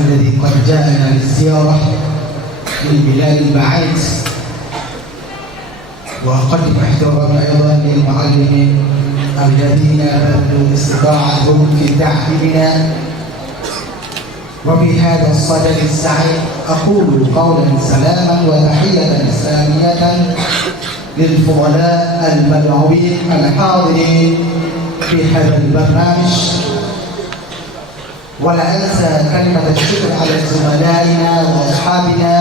الذي قد جاءنا للزيارة من بلاد البعيد، وأقدم احترامي أيضا للمعلمين الذين بذلوا استطاعتهم في تعليمنا. وفي هذا الصدد السعيد أقول قولا سلاما وتحية سامية للفضلاء المدعوين الحاضرين في هذا البرنامج، ولا أنسى كلمة الشكر على زملائنا وأصحابنا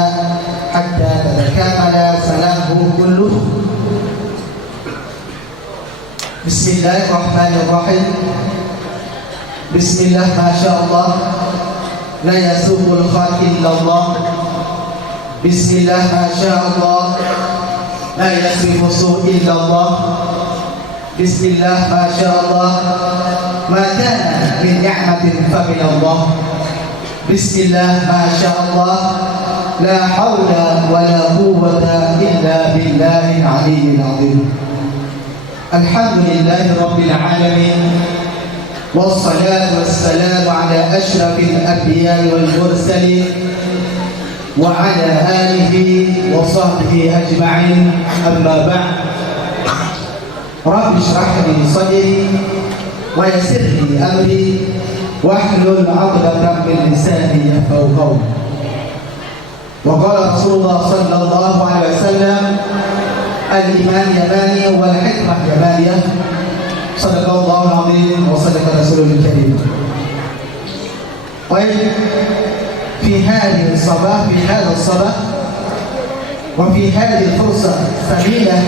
حتى تتكامل سلامه كله. بسم الله الرحمن الرحيم. بسم الله ما شاء الله، لا يسوق الخلق إلا الله. بسم الله ما شاء الله، لا يصرف السوء إلا الله. بسم الله ما شاء الله، ما كان من نعمة فمن الله. بسم الله ما شاء الله، لا حول ولا قوة إلا بالله العلي العظيم. الحمد لله رب العالمين، والصلاة والسلام على أشرف الأنبياء والمرسلين وعلى آله وصحبه أجمعين. أما بعد، رب اشرح لي صدري ويسر لي أمري واحلل عقدة من لساني يفقهوا قولي. وقال رسول الله صلى الله عليه وسلم: الإيمان يماني والحكمة يمانية. صدق الله العظيم وصدق رسوله الكريم. طيب، في هذا الصباح وفي هذه الفرصة الثمينة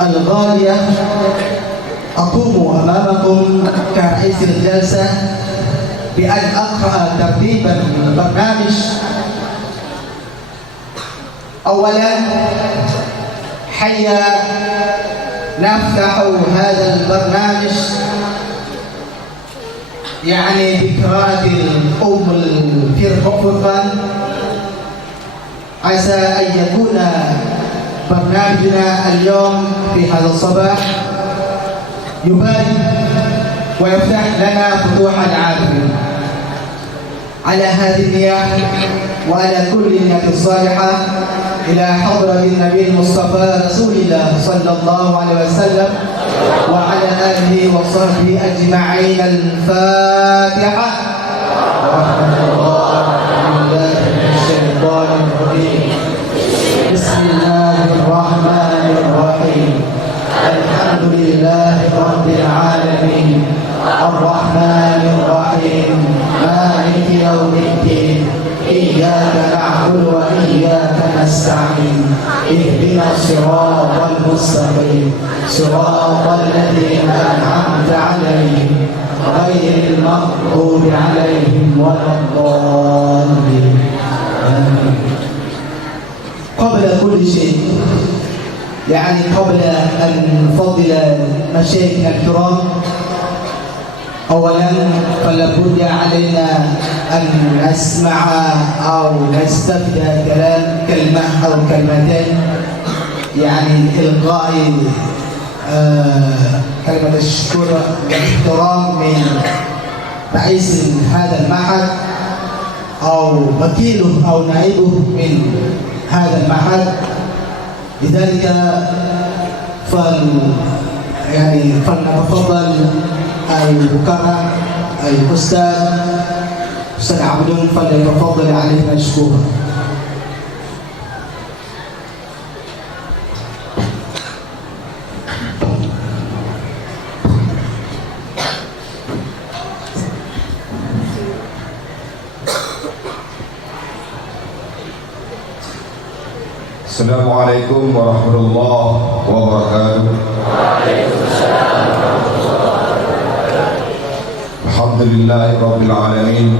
الغالية أقوم أمامكم كرئيس الجلسة بأن أقرأ ترتيبا من البرنامج. أولا، حيا نفتح هذا البرنامج يعني ذكريات الأم الفرقان. عسى أن يكون برنامجنا اليوم في هذا الصباح يبارك ويفتح لنا فتوح العالمين. على هذه النية وعلى كل نية صالحة إلى حضرة النبي المصطفى رسول الله صلى الله عليه وسلم وعلى آله وصحبه أجمعين. الفاتحة. ورحمة الله من الشيطان الرجيم. بسم الله الرحمن الرحيم. الحمد لله رب العالمين، الرحمن الرحيم، مالك يوم الدين، إياك نعبد وإياك نستعين، اهدنا الصراط المستقيم، صراط الذين أنعمت عليهم غير المغضوب عليهم ولا الضالين. قبل كل شيء، يعني قبل أن نفضل مشايخنا الكرام، أولا فلابد علينا أن نسمع أو نستبدأ كلمة أو كلمتين، يعني إلقاء كلمة الشكر والاحترام من رئيس هذا المعهد أو وكيله أو نائبه من هذا المعهد. لذلك فلنتفضل المكرم الأستاذ عبد فليتفضل عليه مشكورا. Assalamualaikum warahmatullahi wabarakatuh. Waalaikumsalam warahmatullahi wabarakatuh. Alhamdulillahi rabbil alamin.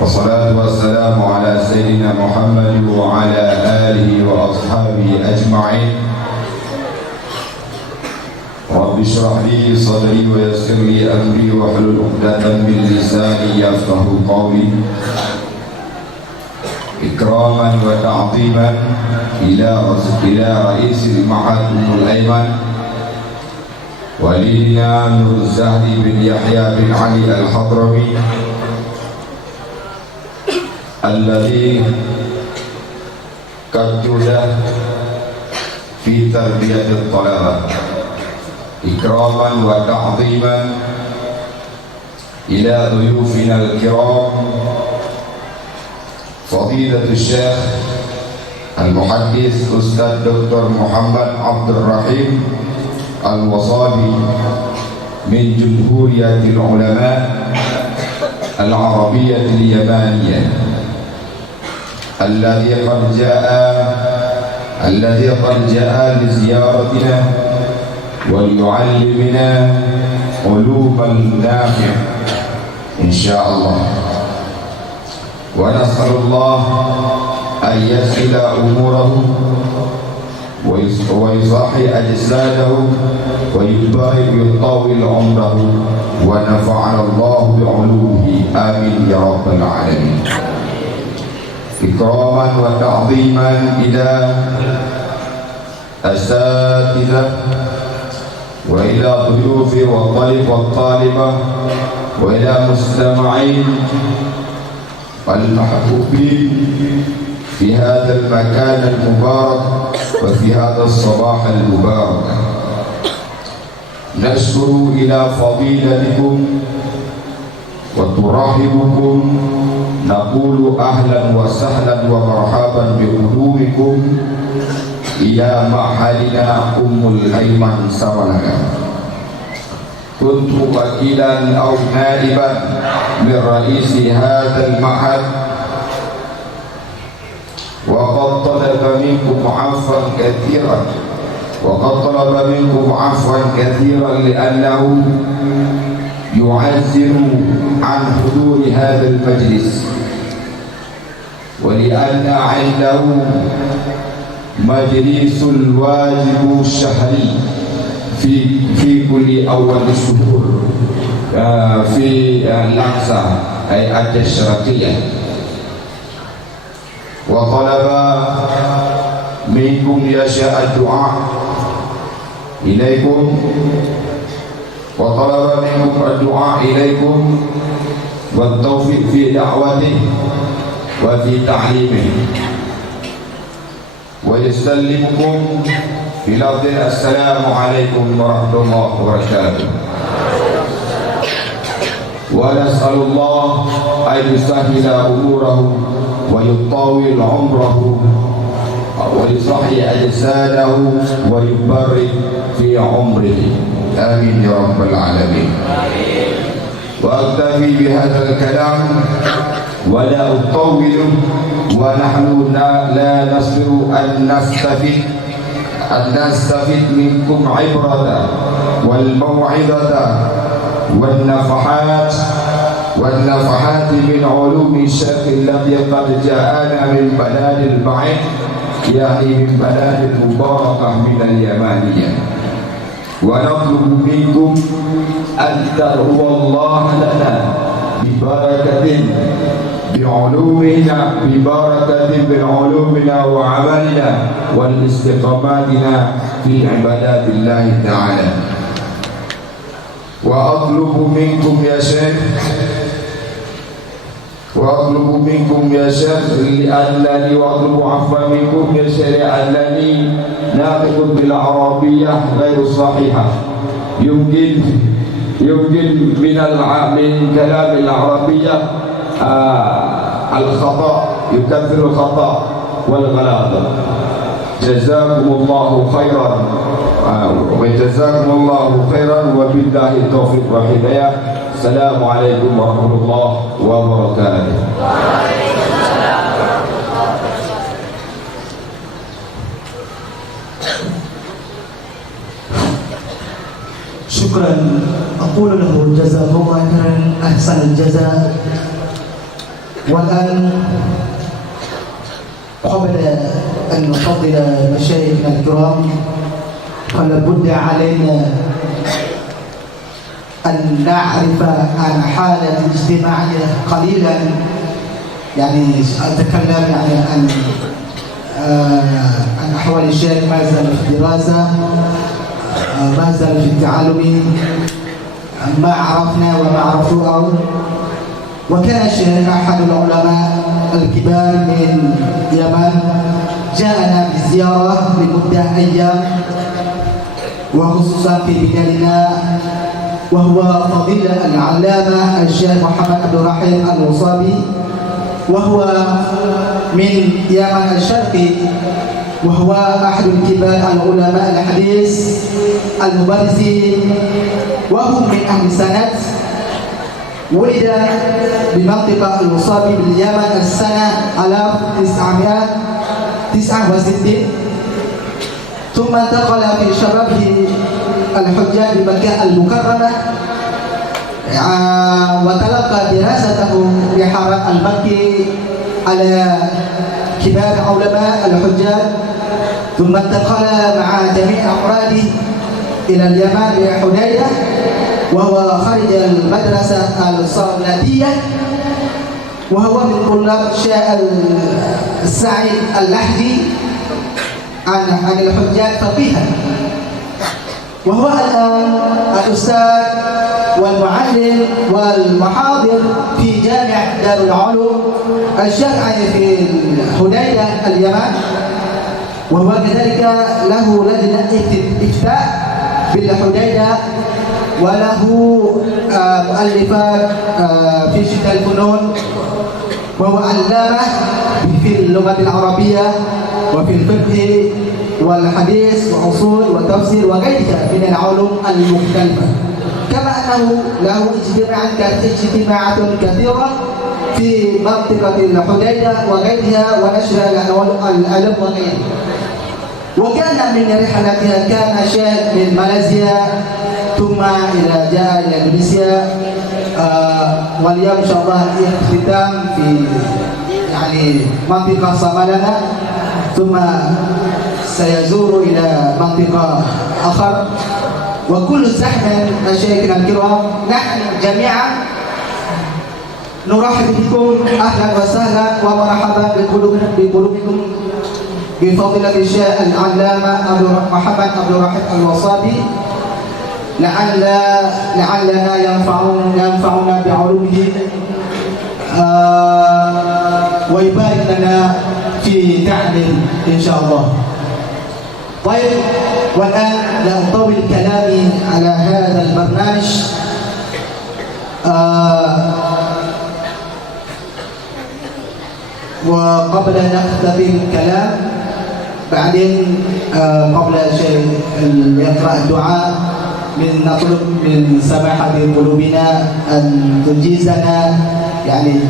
Wassalatu wassalamu ala sayyidina Muhammad wa ala alihi wa ashabihi ajma'in. Rabbi shrah li sadri wa yassir li amri wa hlul 'uqdatam min lisani yafqahu qawli. إكراما وتعظيما إلى رئيس المعهد الأيمن ولينا نور الزهري بن يحيى بن علي الحضرمي الذي قد جود في تربية الطلبة إكراما وتعظيما إلى ضيوفنا الكرام فضيلة الشيخ المحدث أستاذ دكتور محمد عبد الرحيم الوصابي من جمهورية العلماء العربية اليمانية الذي قد جاء لزيارتنا وليعلمنا علوما نافعة إن شاء الله. ونسأل الله أن يسهل أمورهم ويصحي أجسادهم ويبارك ويطول عمره ونفعنا الله بعلومه آمين يا رب العالمين. إكراما وتعظيما إلى أساتذة وإلى ضيوف والطالب والطالبة وإلى مستمعين المحبوبين في هذا المكان المبارك وفي هذا الصباح المبارك. نشكر إلى فضيلتكم وترحبكم، نقول أهلا وسهلا ومرحبا بقدومكم إلى معهدنا أم الأيمن سمنة. كنت وكيلا أو نائبا لرئيس هذا المعهد، وقد طلب منكم عفوا كثيرا لأنه يعزل عن حضور هذا المجلس، ولأن عنده مجلس الواجب الشهري في كل أول الشهور في لانسا هيئة الشرقية، وطلب منكم يشاء الدعاء إليكم والتوفيق في دعوته وفي تعليمه، ويسلمكم بلفظ السلام عليكم ورحمة الله وبركاته. ونسأل الله أن يسهل أموره ويطول عمره ويصحي أجساده ويبارك في عمره آمين يا رب العالمين. وأكتفي بهذا الكلام ولا أطول، ونحن لا نصبر أن نستفيد منكم عبرة والموعظة والنفحات من علوم الشيخ الذي قد جاءنا من بلاد البعيد، يعني من بلاد المباركة من اليمانية. ونطلب منكم أن تدعوا الله لنا ببركة بعلومنا وعملنا والاستقاماتنا في عبادات الله تعالى. وأطلب منكم يا شيخ لأنني وأطلب عفوا منكم يا شيخ لأنني ناطق بالعربية غير صحيحة، يمكن من كلام العربية الخطأ يكثر الخطأ والغلط. جزاكم الله خيرا وبالله التوفيق والهداية. السلام عليكم ورحمة الله وبركاته. شكرا أقول له جزاه الله خيرا أحسن الجزاء. والآن قبل أن نفضل مشايخنا الكرام فلا بد علينا أن نعرف عن حالة اجتماعية قليلا، يعني أتكلم عن أحوال الشيخ، ما زال في الدراسة، ما زال في التعلم، ما عرفنا وما عرفوه. وكان الشيخ أحد العلماء الكبار من اليمن جاءنا بزيارة لمدة أيام، وخصوصا في بلادنا، وهو فضيلة العلامة الشيخ محمد عبد الرحيم الوصابي، وهو من يمن الشرقي، وهو أحد كبار العلماء الحديث المبرزين، وهم من أهل سند. ولد بمنطقة الوصابي باليمن السنة 1969، ثم انتقل في شبابه الحجاج بمكة المكرمة، وتلقى دراسته بحرم المكي على كبار علماء الحجاج، ثم انتقل مع جميع أفراده إلى اليمن لحديدة، وهو خرج المدرسة الصالاتية، وهو من طلاب الشيخ السعيد اللحجي عن الحجاج فقيها، وهو الآن الأستاذ والمعلم والمحاضر في جامعة دار العلوم الشرعية في حديدة اليمن، وهو كذلك له لجنة إفتاء بالحديدة، وله مؤلفات في شتى الفنون، وهو علامة في اللغة العربية وفي الفقه والحديث وأصول والتفسير وغيرها من العلوم المختلفة، كما أنه له اجتماعات كثيرة في منطقة الحديدة وغيرها ونشر العلم وغيرها. وكان من رحلتها كان شيخ من ماليزيا، ثم جاء إلى إندونيسيا، واليوم إن شاء الله اختتام في منطقة صاملنا، ثم سيزور إلى منطقة أخرى. وكل زحمة مشايخنا الكرام، نحن جميعا نرحب بكم أهلا وسهلا ومرحبا بقلوبكم بفضيلة الشيخ العلامة محمد عبد الرحيم الوصابي، لعلنا ينفعنا بعلومه ويبارك لنا في تعلم إن شاء الله. طيب، والآن لا أطول كلامي على هذا البرنامج. وقبل أن نختتم الكلام، بعدين قبل شيء يقرأ الدعاء، نطلب من سماحة قلوبنا أن تجيزنا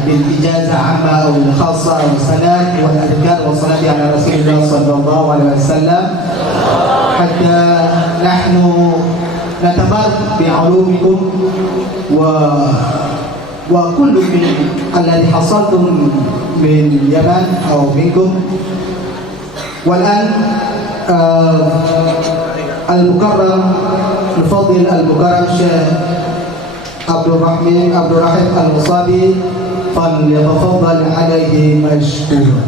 بالإجازة عامة أو خاصة أو الصلاة والأذكار والصلاة على رسول الله صلى الله عليه وسلم، حتى نحن نتبارك بعلومكم وكل الذي حصلتم من اليمن أو منكم. والآن المكرم الفضل المكرم الشيخ عبد الرحيم الوصابي فليتفضل عليه مشكورا.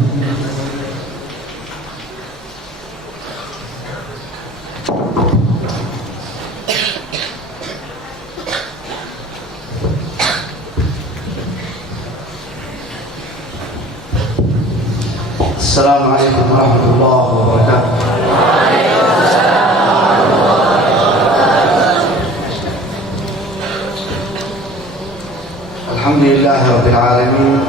السلام عليكم ورحمة الله وبركاته. الحمد لله رب العالمين،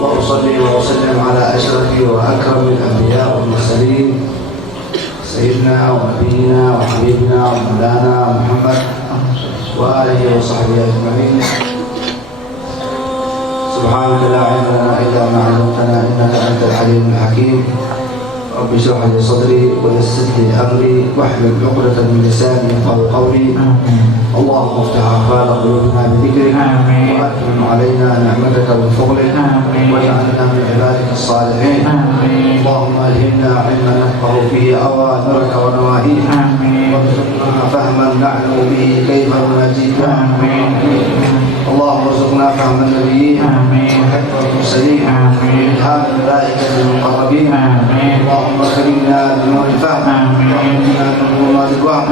وأصلي وأسلم على أشرف وأكرم الأنبياء والمرسلين، سيدنا ونبينا وحبيبنا ومولانا محمد وآله وصحبه أجمعين. سبحانك لا علم لنا إلا ما علمتنا إنك أنت العليم الحكيم. رب اشرح لي صدري ويسر لي أمري واحلل عقدة من لساني يفقهوا قولي. اللهم افتح أقفال قلوبنا بذكرك، وأتمم علينا نعمتك بفضلك، واجعلنا من عبادك الصالحين. اللهم ألهمنا علما نفقه فيه أوامرك ونواهيك، وارزقنا فهما نعلم به كيف نناجيك. اللهم ارزقنا فهم النبيين وحفظ المرسلين وإلهام الملائكة المقربين. اللهم اكرمنا بنور الفهم، واغننا من ظلمات الوهم،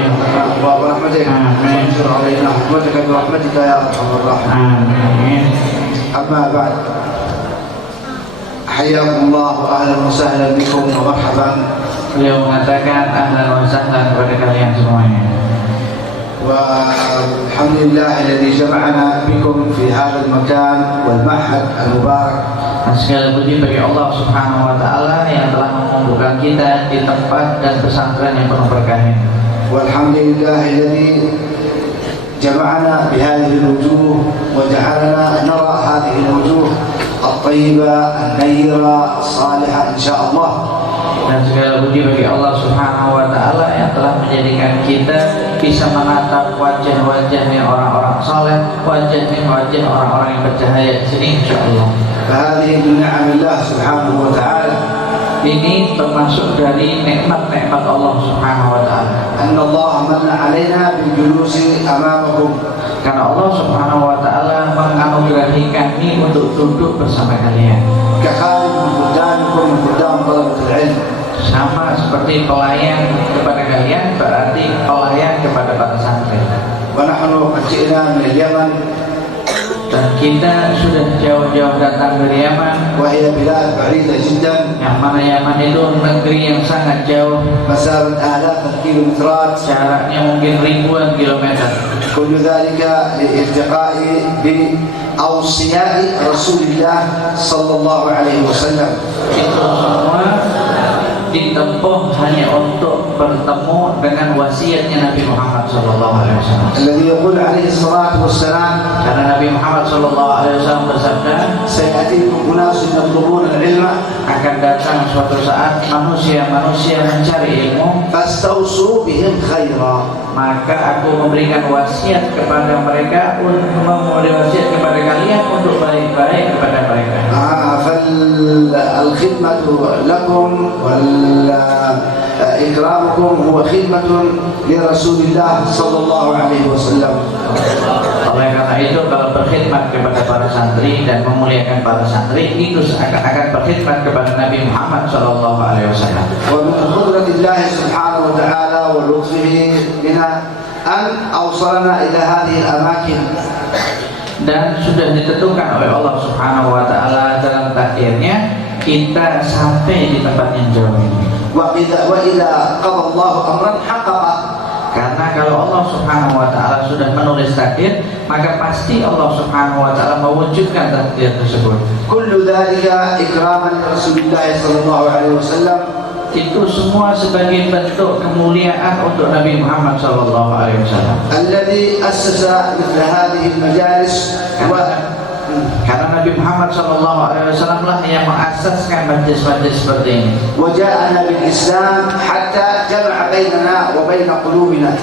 وافتح أبواب رحمتك، وانشر علينا حكمتك برحمتك يا أرحم الراحمين. أما بعد حياكم الله وأهلا وسهلا بكم ومرحبا. Beliau mengatakan ahlan wa sahlan kepada kalian semuanya. والحمد لله الذي جمعنا بكم في هذا المكان والمعهد المبارك. Segala puji bagi Allah Subhanahu wa taala yang telah mengumpulkan kita di tempat dan pesantren yang penuh berkah ini. والحمد لله الذي جمعنا بهذه الوجوه وجعلنا نرى هذه الوجوه الطيبة النيرة الصالحة إن شاء الله. Dan segala puji bagi Allah Subhanahu wa taala yang telah menjadikan kita bisa menatap wajah-wajahnya orang-orang saleh, wajahnya wajah orang-orang yang bercahaya di sini insyaallah. فهذه من نعم الله سبحانه وتعالى. Ini termasuk dari nikmat-nikmat Allah Subhanahu wa taala. أن الله من علينا بالجلوس أمامكم. Karena Allah Subhanahu wa taala menganugerahi kami untuk duduk bersama kalian. كخادم من خدامكم من خدام طلبة العلم. Sama seperti pelayan kepada kalian, berarti pelayan kepada para santri. ونحن قد جئنا من اليمن Dan kita sudah jauh-jauh datang dari Yaman, وهي بلاد بعيدة جدا yang mana Yaman itu negeri yang sangat jauh, مسافة آلاف الكيلومترات. jaraknya mungkin ribuan kilometer. كل ذلك للالتقاء بأوصياء رسول الله صلى الله عليه وسلم. Itu semua ditempuh hanya untuk bertemu dengan wasiatnya Nabi Muhammad SAW. الذي يقول عليه الصلاة والسلام Karena Nabi Muhammad SAW bersabda, سيأتيكم أناس يطلبون العلم akan datang suatu saat manusia-manusia mencari ilmu, فاستوصوا بهم خيرا. maka aku memberikan wasiat kepada mereka, memberi wasiat kepada kalian untuk baik-baik kepada mereka. فالخدمة لكم وإكرامكم هو خدمة لرسول الله صلى الله عليه وسلم. Oleh karena itu, kalau berkhidmat kepada para santri dan memuliakan para santri, itu akan berkhidmat kepada Nabi Muhammad SAW. ومن قدرة الله سبحانه وتعالى ولطفه بنا أن أوصلنا إلى هذه الأماكن. Dan sudah ditentukan oleh Allah Subhanahu wa taala dalam takdirnya kita sampai di tempat yang jauh ini. وإذا قضى الله أمرا حققه. Karena kalau Allah Subhanahu wa taala sudah menulis takdir, maka pasti Allah Subhanahu wa taala mewujudkan takdir tersebut. كل ذلك إكراما لرسول الله صلى الله عليه وسلم. Itu semua sebagai bentuk kemuliaan untuk Nabi Muhammad SAW. الذي أسس مثل هذه المجالس. Karena Nabi Muhammad SAW lah yang mengasaskan majlis-majlis seperti ini. وجاءنا بالإسلام حتى جمع بيننا وبين قلوبنا.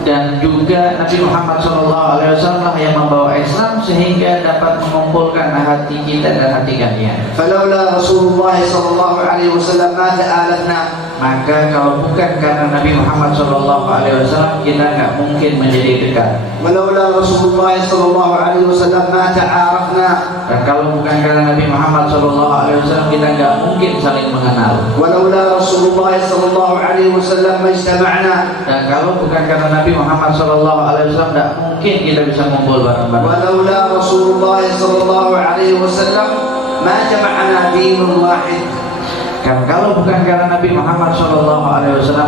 Dan juga Nabi Muhammad SAW lah yang membawa Islam sehingga dapat mengumpulkan hati kita dan hati kalian. فلولا رسول الله صلى الله عليه وسلم ما تآلفنا. Maka kalau bukan karena Nabi Muhammad SAW, kita nggak mungkin menjadi dekat. ولولا رسول الله صلى الله عليه وسلم ما تعارفنا. Dan kalau bukan karena Nabi Muhammad SAW, kita nggak mungkin saling mengenal. ولولا رسول الله صلى الله عليه وسلم ما اجتمعنا. Dan kalau bukan karena Nabi Muhammad SAW, nggak mungkin kita bisa ngumpul bareng-bareng. ولولا رسول الله صلى الله عليه وسلم ما جمعنا دين واحد. Dan kalau bukan karena Nabi Muhammad SAW,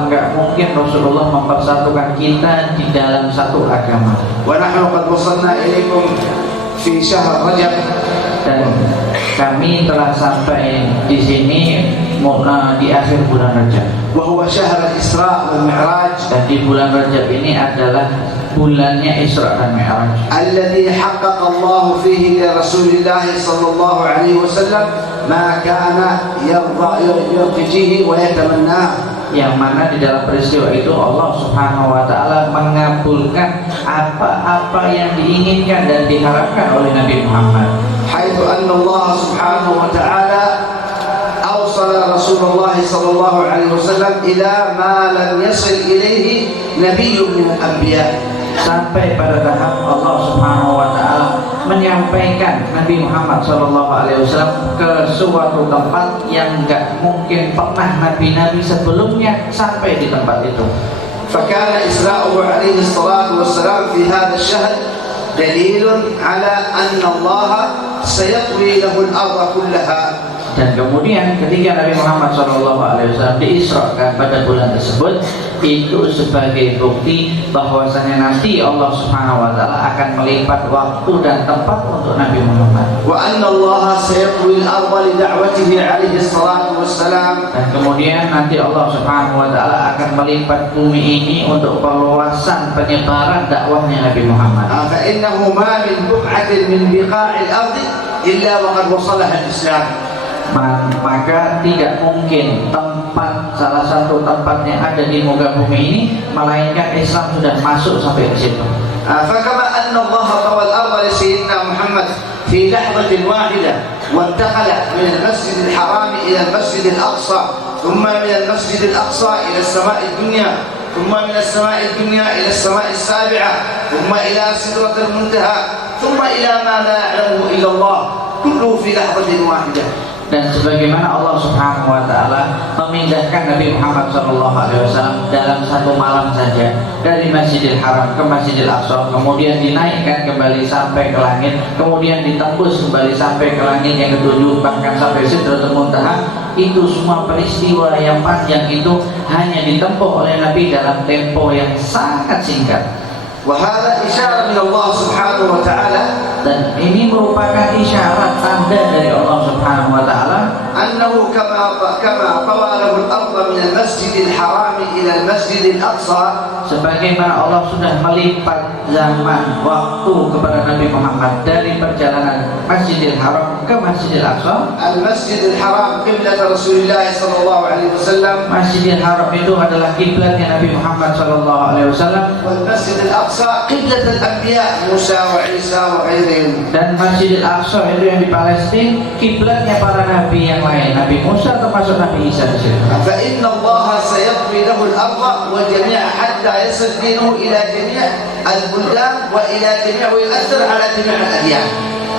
nggak mungkin Rasulullah mempersatukan kita di dalam satu agama. ونحن قد وصلنا إليكم في شهر رجب. Dan kami telah sampai di sini di akhir bulan Rajab. وهو شهر الإسراء والمعراج. Dan di bulan Rajab ini adalah bulannya Isra dan Mi'raj. الذي حقق الله فيه لرسول الله صلى الله عليه وسلم ما كان يرتجيه ويتمناه. Yang mana di dalam peristiwa itu Allah Subhanahu wa taala mengabulkan apa-apa yang diinginkan dan diharapkan oleh Nabi Muhammad. حيث أن الله سبحانه وتعالى أوصل رسول الله صلى الله عليه وسلم إلى ما لم يصل إليه نبي من الأنبياء. Sampai pada tahap Allah Subhanahu wa taala menyampaikan Nabi Muhammad SAW ke suatu tempat yang enggak mungkin pernah nabi-nabi sebelumnya sampai di tempat itu. فكان إسراؤه عليه الصلاة والسلام في هذا الشهر دليل على أن الله سيطوي له الأرض كلها. Dan kemudian ketika Nabi Muhammad SAW diisrakan pada bulan tersebut, itu sebagai bukti bahwasanya nanti Allah Subhanahu Wa Taala akan melipat waktu dan tempat untuk Nabi Muhammad. وأن الله سيطوي الأرض لدعوته عليه الصلاة والسلام. Dan kemudian nanti Allah Subhanahu Wa Taala akan melipat bumi ini untuk perluasan penyebaran dakwahnya Nabi Muhammad. فإنه ما من بقعة من بقاع الأرض إلا وقد وصلها الإسلام. Maka tidak mungkin tempat, salah satu tempat yang ada di muka bumi ini melainkan Islam sudah masuk sampai ke situ. فكما أن الله طوى الأرض لسيدنا محمد في لحظة واحدة وانتقل من المسجد الحرام إلى المسجد الأقصى ثم من المسجد الأقصى إلى السماء الدنيا ثم من السماء الدنيا إلى السماء السابعة ثم إلى سدرة المنتهى ثم إلى ما لا يعلمه إلا الله كله في لحظة واحدة. Dan sebagaimana Allah Subhanahu Wa Taala memindahkan Nabi Muhammad SAW dalam satu malam saja dari Masjidil Haram ke Masjidil Aqsa, kemudian dinaikkan kembali sampai ke langit, kemudian ditembus kembali sampai ke langit yang ketujuh, bahkan sampai Sidratul Muntaha, itu semua peristiwa yang panjang itu hanya ditempuh oleh Nabi dalam tempo yang sangat singkat. وهذا إشارة من الله سبحانه وتعالى. Dan ini merupakan isyarat tanda dari Allah Subhanahu Wa Taala أنه كما طوى له الأرض من المسجد الحرام إلى المسجد الأقصى. sebagaimana Allah sudah melipat zaman waktu kepada Nabi Muhammad dari perjalanan Masjidil Haram ke Masjidil Aqsa. المسجد الحرام قبلة رسول الله صلى الله عليه وسلم. Masjidil Haram itu adalah kiblatnya Nabi Muhammad sallallahu alaihi wasallam. والمسجد الأقصى قبلة الأنبياء موسى وعيسى وغيرهم. Dan Masjidil Aqsa itu yang di Palestina kiblatnya para nabi yang lain, Nabi Musa termasuk Nabi Isa di situ. فإن الله سيطوي له الأرض وجميع حتى يصل دينه إلى جميع البلدان وإلى جميع ويؤثر على جميع الأديان.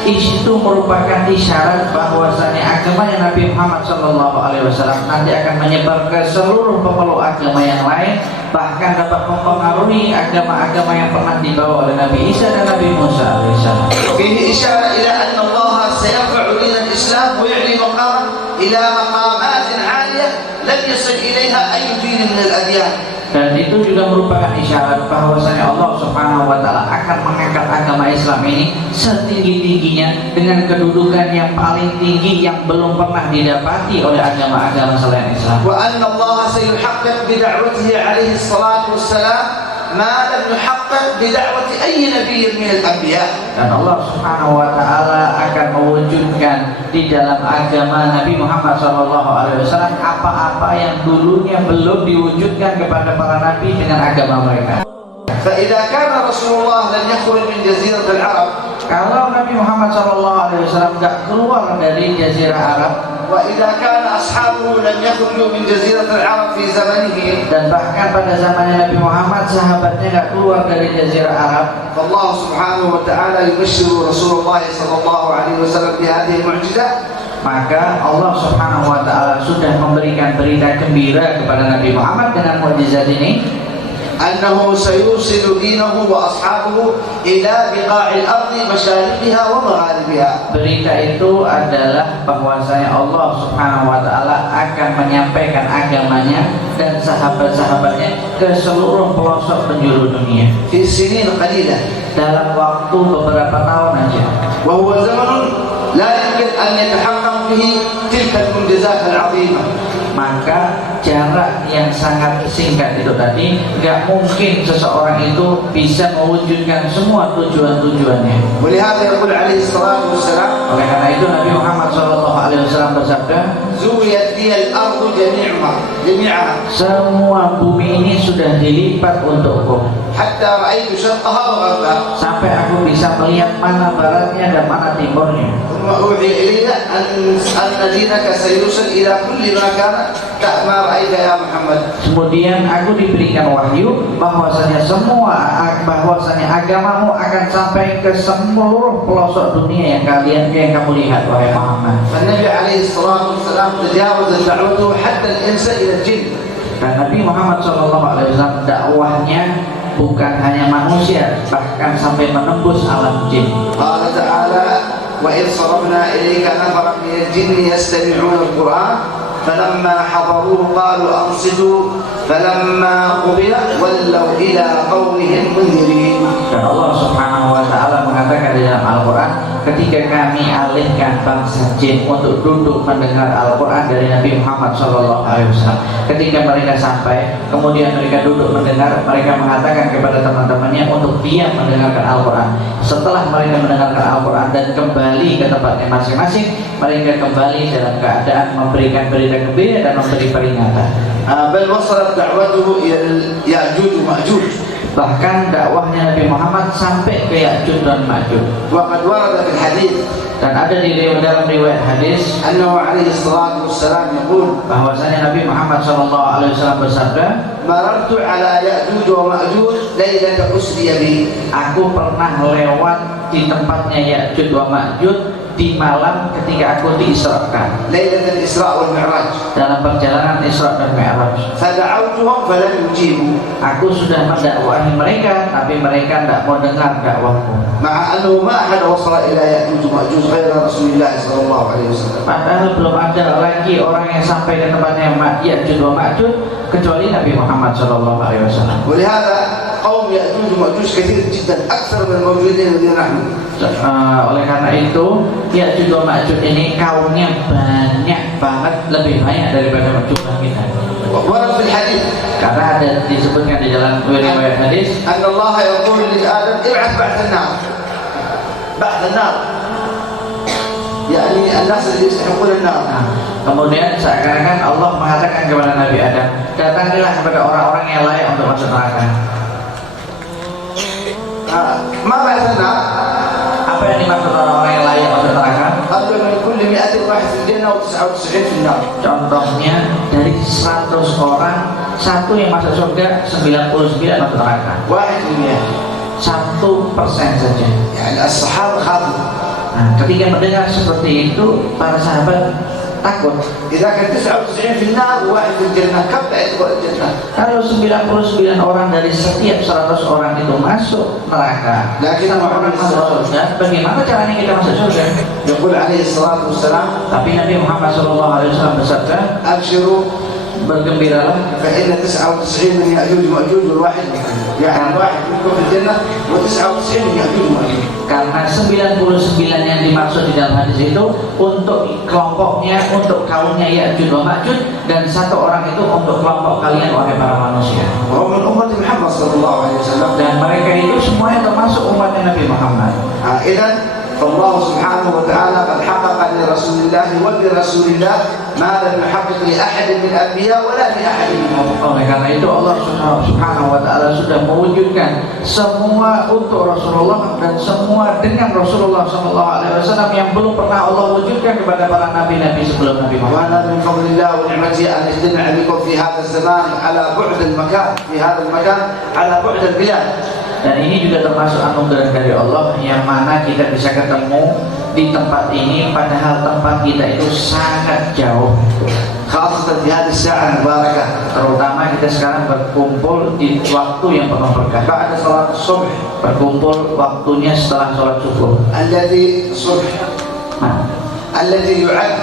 Itu merupakan isyarat bahwasanya agama yang Nabi Muhammad SAW nanti akan menyebar ke seluruh pemeluk agama yang lain, bahkan dapat mempengaruhi agama-agama yang pernah dibawa oleh Nabi Isa dan Nabi Musa alaihissalam. فيه إشارة إلى أن الله سيرفع دين الإسلام ويعلي مقامه إلى مقامات عالية لم يصل إليها أي دين من الأديان. Dan itu juga merupakan isyarat bahwasanya Allah Subhanahu Wa Taala akan mengangkat agama Islam ini setinggi-tingginya dengan kedudukan yang paling tinggi yang belum pernah didapati oleh agama-agama selain Islam. وأن الله سيحقق بدعوته عليه الصلاة والسلام ما لم يحقق بدعوة أي نبي من الأنبياء. Dan Allah Subhanahu Wa Taala akan mewujudkan di dalam agama Nabi Muhammad SAW apa-apa yang dulunya belum diwujudkan kepada para nabi dengan agama mereka. فإذا كان رسول الله لم يخرج من جزيرة العرب. Kalau Nabi Muhammad SAW tidak keluar dari Jazirah Arab, وإذا كان أصحابه لم يخرجوا من جزيرة العرب في زمنه. dan bahkan pada zamannya Nabi Muhammad sahabatnya tidak keluar dari Jazirah Arab, فالله سبحانه وتعالى يبشر رسول الله صلى الله عليه وسلم بهذه المعجزة. maka Allah Subhanahu Wa Taala sudah memberikan berita gembira kepada Nabi Muhammad dengan mukjizat ini, أنه سيوصل دينه وأصحابه إلى بقاع الأرض مشارقها ومغاربها. Berita itu adalah bahwasanya Allah Subhanahu Wa Taala akan menyampaikan agamanya dan sahabat-sahabatnya ke seluruh pelosok penjuru dunia في سنين قليلة. dalam waktu beberapa tahun aja. وهو زمن لا يمكن أن يتحقق به تلك المنجزات العظيمة. Maka jarak yang sangat singkat itu tadi nggak mungkin seseorang itu bisa mewujudkan semua tujuan-tujuannya. ولهذا يقول عليه الصلاة والسلام. Oleh karena itu Nabi Muhammad SAW bersabda, زويت لي الأرض جميعها. semua bumi ini sudah dilipat untukku, حتى رأيت شرقها وغربها. sampai aku bisa melihat mana baratnya dan mana timurnya. ثم أوحي إلي أن دينك سيوصل إلى كل ما كان ما رأيت يا محمد. Kemudian aku diberikan wahyu bahwasanya agamamu akan sampai ke seluruh pelosok dunia yang kamu lihat wahai Muhammad. فالنبي عليه الصلاة والسلام تجاوز دعوته حتى الإنس إلى الجن. Dan Nabi Muhammad SAW dakwahnya bukan hanya manusia, bahkan sampai menembus alam jin. قال تعالى وإذ صرفنا إليك نفرا من الجن يستمعون القرآن فلما حضروه قالوا أنصتوا فلما قضي ولوا إلى قومهم منذرين. Dan Allah Subhanahu wa taala mengatakan di dalam Al-Qur'an, ketika kami alihkan bangsa jin untuk duduk mendengar Al-Qur'an dari Nabi Muhammad SAW, ketika mereka sampai, kemudian mereka duduk mendengar, mereka mengatakan kepada teman-temannya untuk diam mendengarkan Al-Qur'an. Setelah mereka mendengarkan Al-Qur'an dan kembali ke tempatnya masing-masing, mereka kembali dalam keadaan memberikan berita gembira dan memberi peringatan. بل وصلت دعوته إلى يأجوج ومأجوج. Bahkan dakwahnya Nabi Muhammad sampai ke Ya'juj dan Ma'juj. وقد ورد في الحديث Dan ada di dalam riwayat hadis أنه عليه الصلاة والسلام يقول bahwasanya Nabi Muhammad SAW bersabda, مررت على يأجوج ومأجوج ليلة أسري بي. aku pernah lewat di tempatnya Ya'juj wa Ma'juj di malam ketika aku diisrakan, ليلة الإسراء والمعراج. dalam perjalanan Isra dan Mi'raj. فدعوتهم فلم يجيبوا Aku sudah mendakwahi mereka, tapi mereka tidak mau dengar dakwahku. مع أنه ما أحد وصل إلى يأجوج ومأجوج غير رسول الله صلى الله عليه وسلم. Padahal belum ada lagi orang yang sampai ke tempatnya Ya'juj wa Ma'juj kecuali Nabi Muhammad SAW. ولهذا قوم يأجوج ومأجوج كثير جدا أكثر من الموجودين الذين نحن. Oleh karena itu Ya'juj wa Ma'juj ini kaumnya banyak banget, lebih banyak daripada jumlah kita. ورد في الحديث Karena ada disebutkan di dalam riwayat hadis, أن الله يقول لآدم ابعث بعث النار. بعث النار يعني الناس اللي يستحقون النار. nah, kemudian seakan-akan Allah mengatakan kepada Nabi Adam, datangilah kepada orang-orang yang layak untuk masuk neraka. ما بعث النار؟ Apa yang dimaksud orang-orang yang layak masuk neraka? قال من كل 100 واحد في الجنة و99 في النار. Contohnya dari 100 orang, satu yang masuk surga, 99 masuk neraka. 1%. 1% saja. يعني الصحابة خافوا. Nah, ketika mendengar seperti itu, para sahabat takut. إذا كان 99 في النار وواحد في الجنة كم يدخل الجنة؟ Kalau 99 orang dari setiap 100 orang itu masuk neraka, Lagi satu orang masuk surga, bagaimana caranya kita masuk surga? يقول عليه الصلاة والسلام Tapi Nabi Muhammad SAW bersabda, أبشروا bergembiralah, فإن 99 من يأجوج ومأجوج والواحد يعني واحد منكم في الجنة و99 من يأجوج ومأجوج. karena 99 yang dimaksud di dalam hadis itu untuk kelompoknya, untuk kaumnya Ya'juj wa Ma'juj, dan satu orang itu untuk kelompok kalian wahai para manusia. وهم من أمة محمد صلى الله عليه وسلم. Dan mereka itu semuanya termasuk umatnya Nabi Muhammad. إذا فالله سبحانه وتعالى قد حقق لرسول الله ولرسول الله ما لم يحقق لأحد من الأنبياء ولا لأحد منهم. Oleh karena itu Allah Subhanahu wa taala sudah mewujudkan semua untuk Rasulullah dan semua dengan Rasulullah SAW yang belum pernah Allah wujudkan kepada para nabi-nabi sebelum Nabi Muhammad. وأنا من فضل الله ونعمته أن أجتمع بكم في هذا الزمان على بعد المكان في هذا المكان على بعد البلاد. Dan ini juga termasuk anugerah dari Allah yang mana kita bisa ketemu di tempat ini padahal tempat kita itu sangat jauh. خاصة في هذه الساعة المباركة. Terutama kita sekarang berkumpul di waktu yang penuh berkah. بعد صلاة الصبح. Berkumpul waktunya setelah sholat subuh. الذي الصبح. Nah, الذي يعد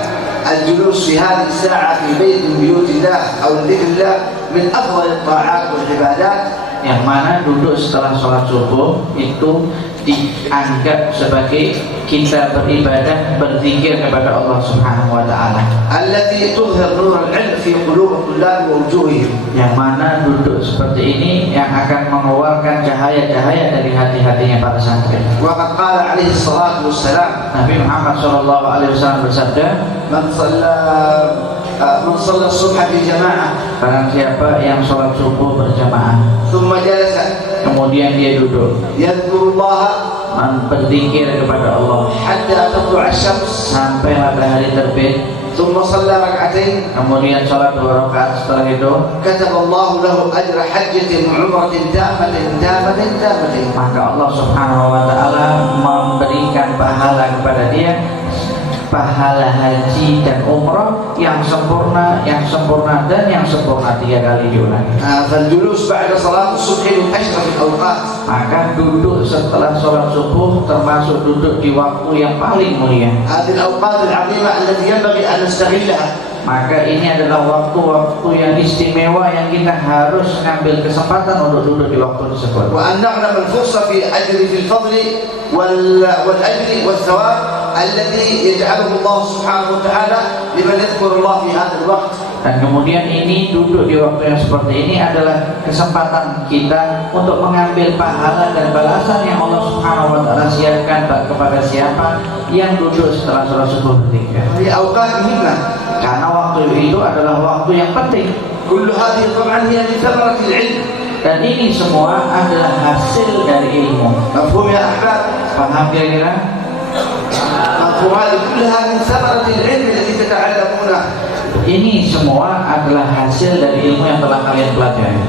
الجلوس في هذه الساعة في بيت من بيوت الله أو ذكر الله من أفضل الطاعات والعبادات. yang mana duduk setelah sholat subuh itu dianggap sebagai kita beribadah, berzikir kepada Allah Subhanahu wa taala. التي تظهر نور العلم في قلوب الطلاب ووجوههم. Yang mana duduk seperti ini yang akan mengeluarkan cahaya-cahaya dari hati-hatinya para santri. وقد قال عليه الصلاة والسلام Nabi Muhammad SAW bersabda, من صلى الصبح في جماعة barang siapa yang sholat subuh berjamaah ثم جلس kemudian dia duduk يذكر الله berzikir kepada Allah حتى تطلع الشمس sampai matahari terbit, ثم صلى ركعتين kemudian sholat 2 rakaat setelah itu, كتب الله له أجر حجة وعمرة تامة تامة تامة. maka Allah Subhanahu wa taala memberikan pahala kepada dia pahala haji dan umrah yang sempurna dan yang sempurna 3 kali diulangi. فالجلوس بعد صلاة الصبح من أشرف الأوقات. Maka duduk setelah sholat subuh termasuk duduk di waktu yang paling mulia. هذه الأوقات العظيمة التي ينبغي أن نستغلها. Maka ini adalah waktu-waktu yang istimewa yang kita harus ngambil kesempatan untuk duduk di waktu tersebut. وأن نغنم الفرصة في الفضل والأجر والثواب الذي يجعله الله سبحانه وتعالى لمن يذكر الله في هذا الوقت. Dan kemudian ini duduk di waktu yang seperti ini adalah kesempatan kita untuk mengambil pahala dan balasan yang Allah Subhanahu wa taala siapkan kepada siapa yang duduk setelah sholat subuh ketika. هي أوقات مهمة. Karena waktu itu adalah waktu yang penting. كل هذه طبعا هي من ثمرة العلم. Dan ini semua adalah hasil dari ilmu. مفهوم يا أحباب؟ Paham kira-kira? مفهوم هذه كلها من ثمرة العلم التي تتعلمونها. Ini semua adalah hasil dari ilmu yang telah kalian pelajari.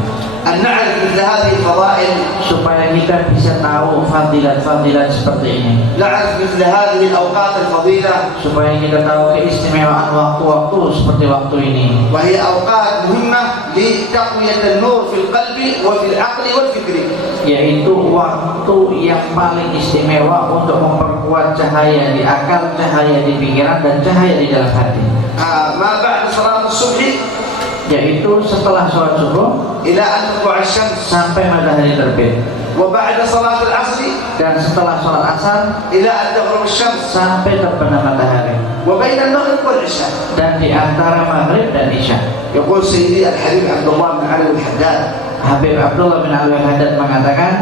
أن نعرف مثل هذه الفضائل. Supaya kita bisa tahu fadilat-fadilat seperti ini. نعرف مثل هذه الأوقات الفضيلة. Supaya kita tahu keistimewaan waktu-waktu seperti waktu ini. وهي أوقات مهمة لتقوية النور في القلب وفي العقل والفكر. Yaitu waktu yang paling istimewa untuk memperkuat cahaya di akal, cahaya di pikiran, dan cahaya di dalam hati. ما بعد صلاة الصبح Yaitu setelah sholat subuh إلى أن تطلع الشمس. sampai matahari terbit. وبعد صلاة العصر Dan setelah sholat asar إلى أن تغرب الشمس. sampai terbenam matahari. وبين المغرب والعشاء. Dan di antara maghrib dan isya. يقول سيدي الحبيب عبد الله بن علي الحداد. Habib Abdullah bin Alwi Haddad mengatakan,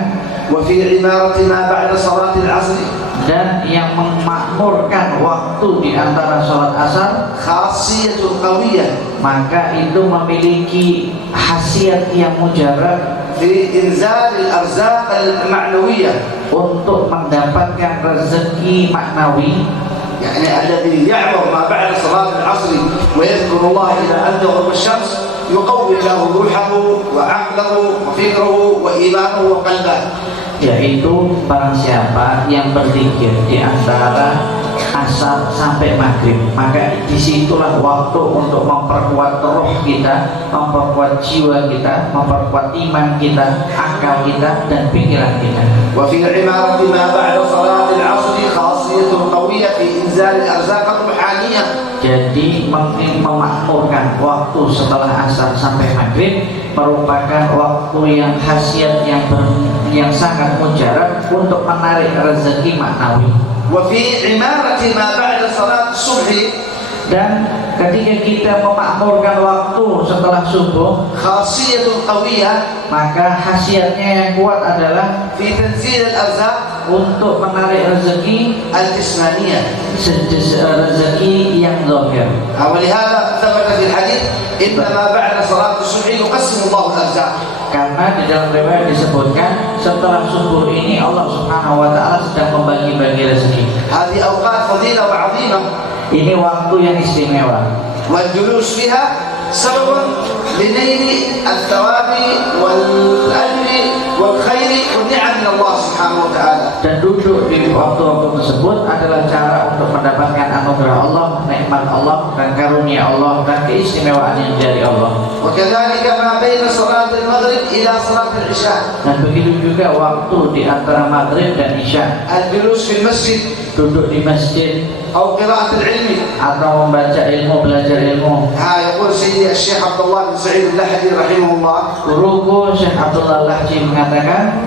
وفي عمارة ما بعد صلاة العصر dan yang memakmurkan waktu di antara sholat asar, خاصية قوية maka itu memiliki khasiat yang mujarab في إنزال الأرزاق المعنوية. untuk mendapatkan rezeki maknawi. يعني الذي يعمر ما بعد صلاة العصر ويذكر الله إلى أن تغرب الشمس يقوي له روحه وعقله وفكره وإيمانه وقلبه. Yaitu barang siapa yang berzikir di antara asar sampai maghrib, maka disitulah waktu untuk memperkuat roh kita, memperkuat jiwa kita, memperkuat iman kita, akal kita, dan pikiran kita. وفي عمارة ما بعد صلاة العصر خاصية قوية في إنزال الأرزاق الروحانية. Jadi memakmurkan waktu setelah asar sampai maghrib merupakan waktu yang khasiat yang sangat mujarab untuk menarik rezeki maknawi. وفي عمارة ما بعد صلاة الصبح Dan ketika kita memakmurkan waktu setelah subuh, خاصية قوية maka khasiatnya yang kuat adalah في تنزيل الأرزاق untuk menarik rezeki الجسمانية. rezeki yang zahir. ولهذا ثبت في الحديث إنما بعد صلاة الصبح يقسم الله الأرزاق. Karena di dalam riwayat disebutkan setelah subuh ini Allah Subhanahu wa taala sedang membagi-bagi rezeki. هذه أوقات فضيلة وعظيمة. Ini waktu yang istimewa. والجلوس فيها سبب لنيل الثواب والأجر والخير والنعم من الله سبحانه وتعالى. Dan duduk di waktu-waktu tersebut adalah cara untuk mendapatkan anugerah Allah, nikmat Allah, dan karunia Allah, dan keistimewaan yang dari Allah. وكذلك ما بين صلاة المغرب إلى صلاة العشاء. Dan begitu juga waktu di antara maghrib dan isya. الجلوس في المسجد Duduk di masjid أو قراءة العلم. atau membaca ilmu, belajar ilmu. يقول سيدي الشيخ عبد الله بن سعيد اللحدي رحمه الله Guruku Syekh Abdullah Lahji mengatakan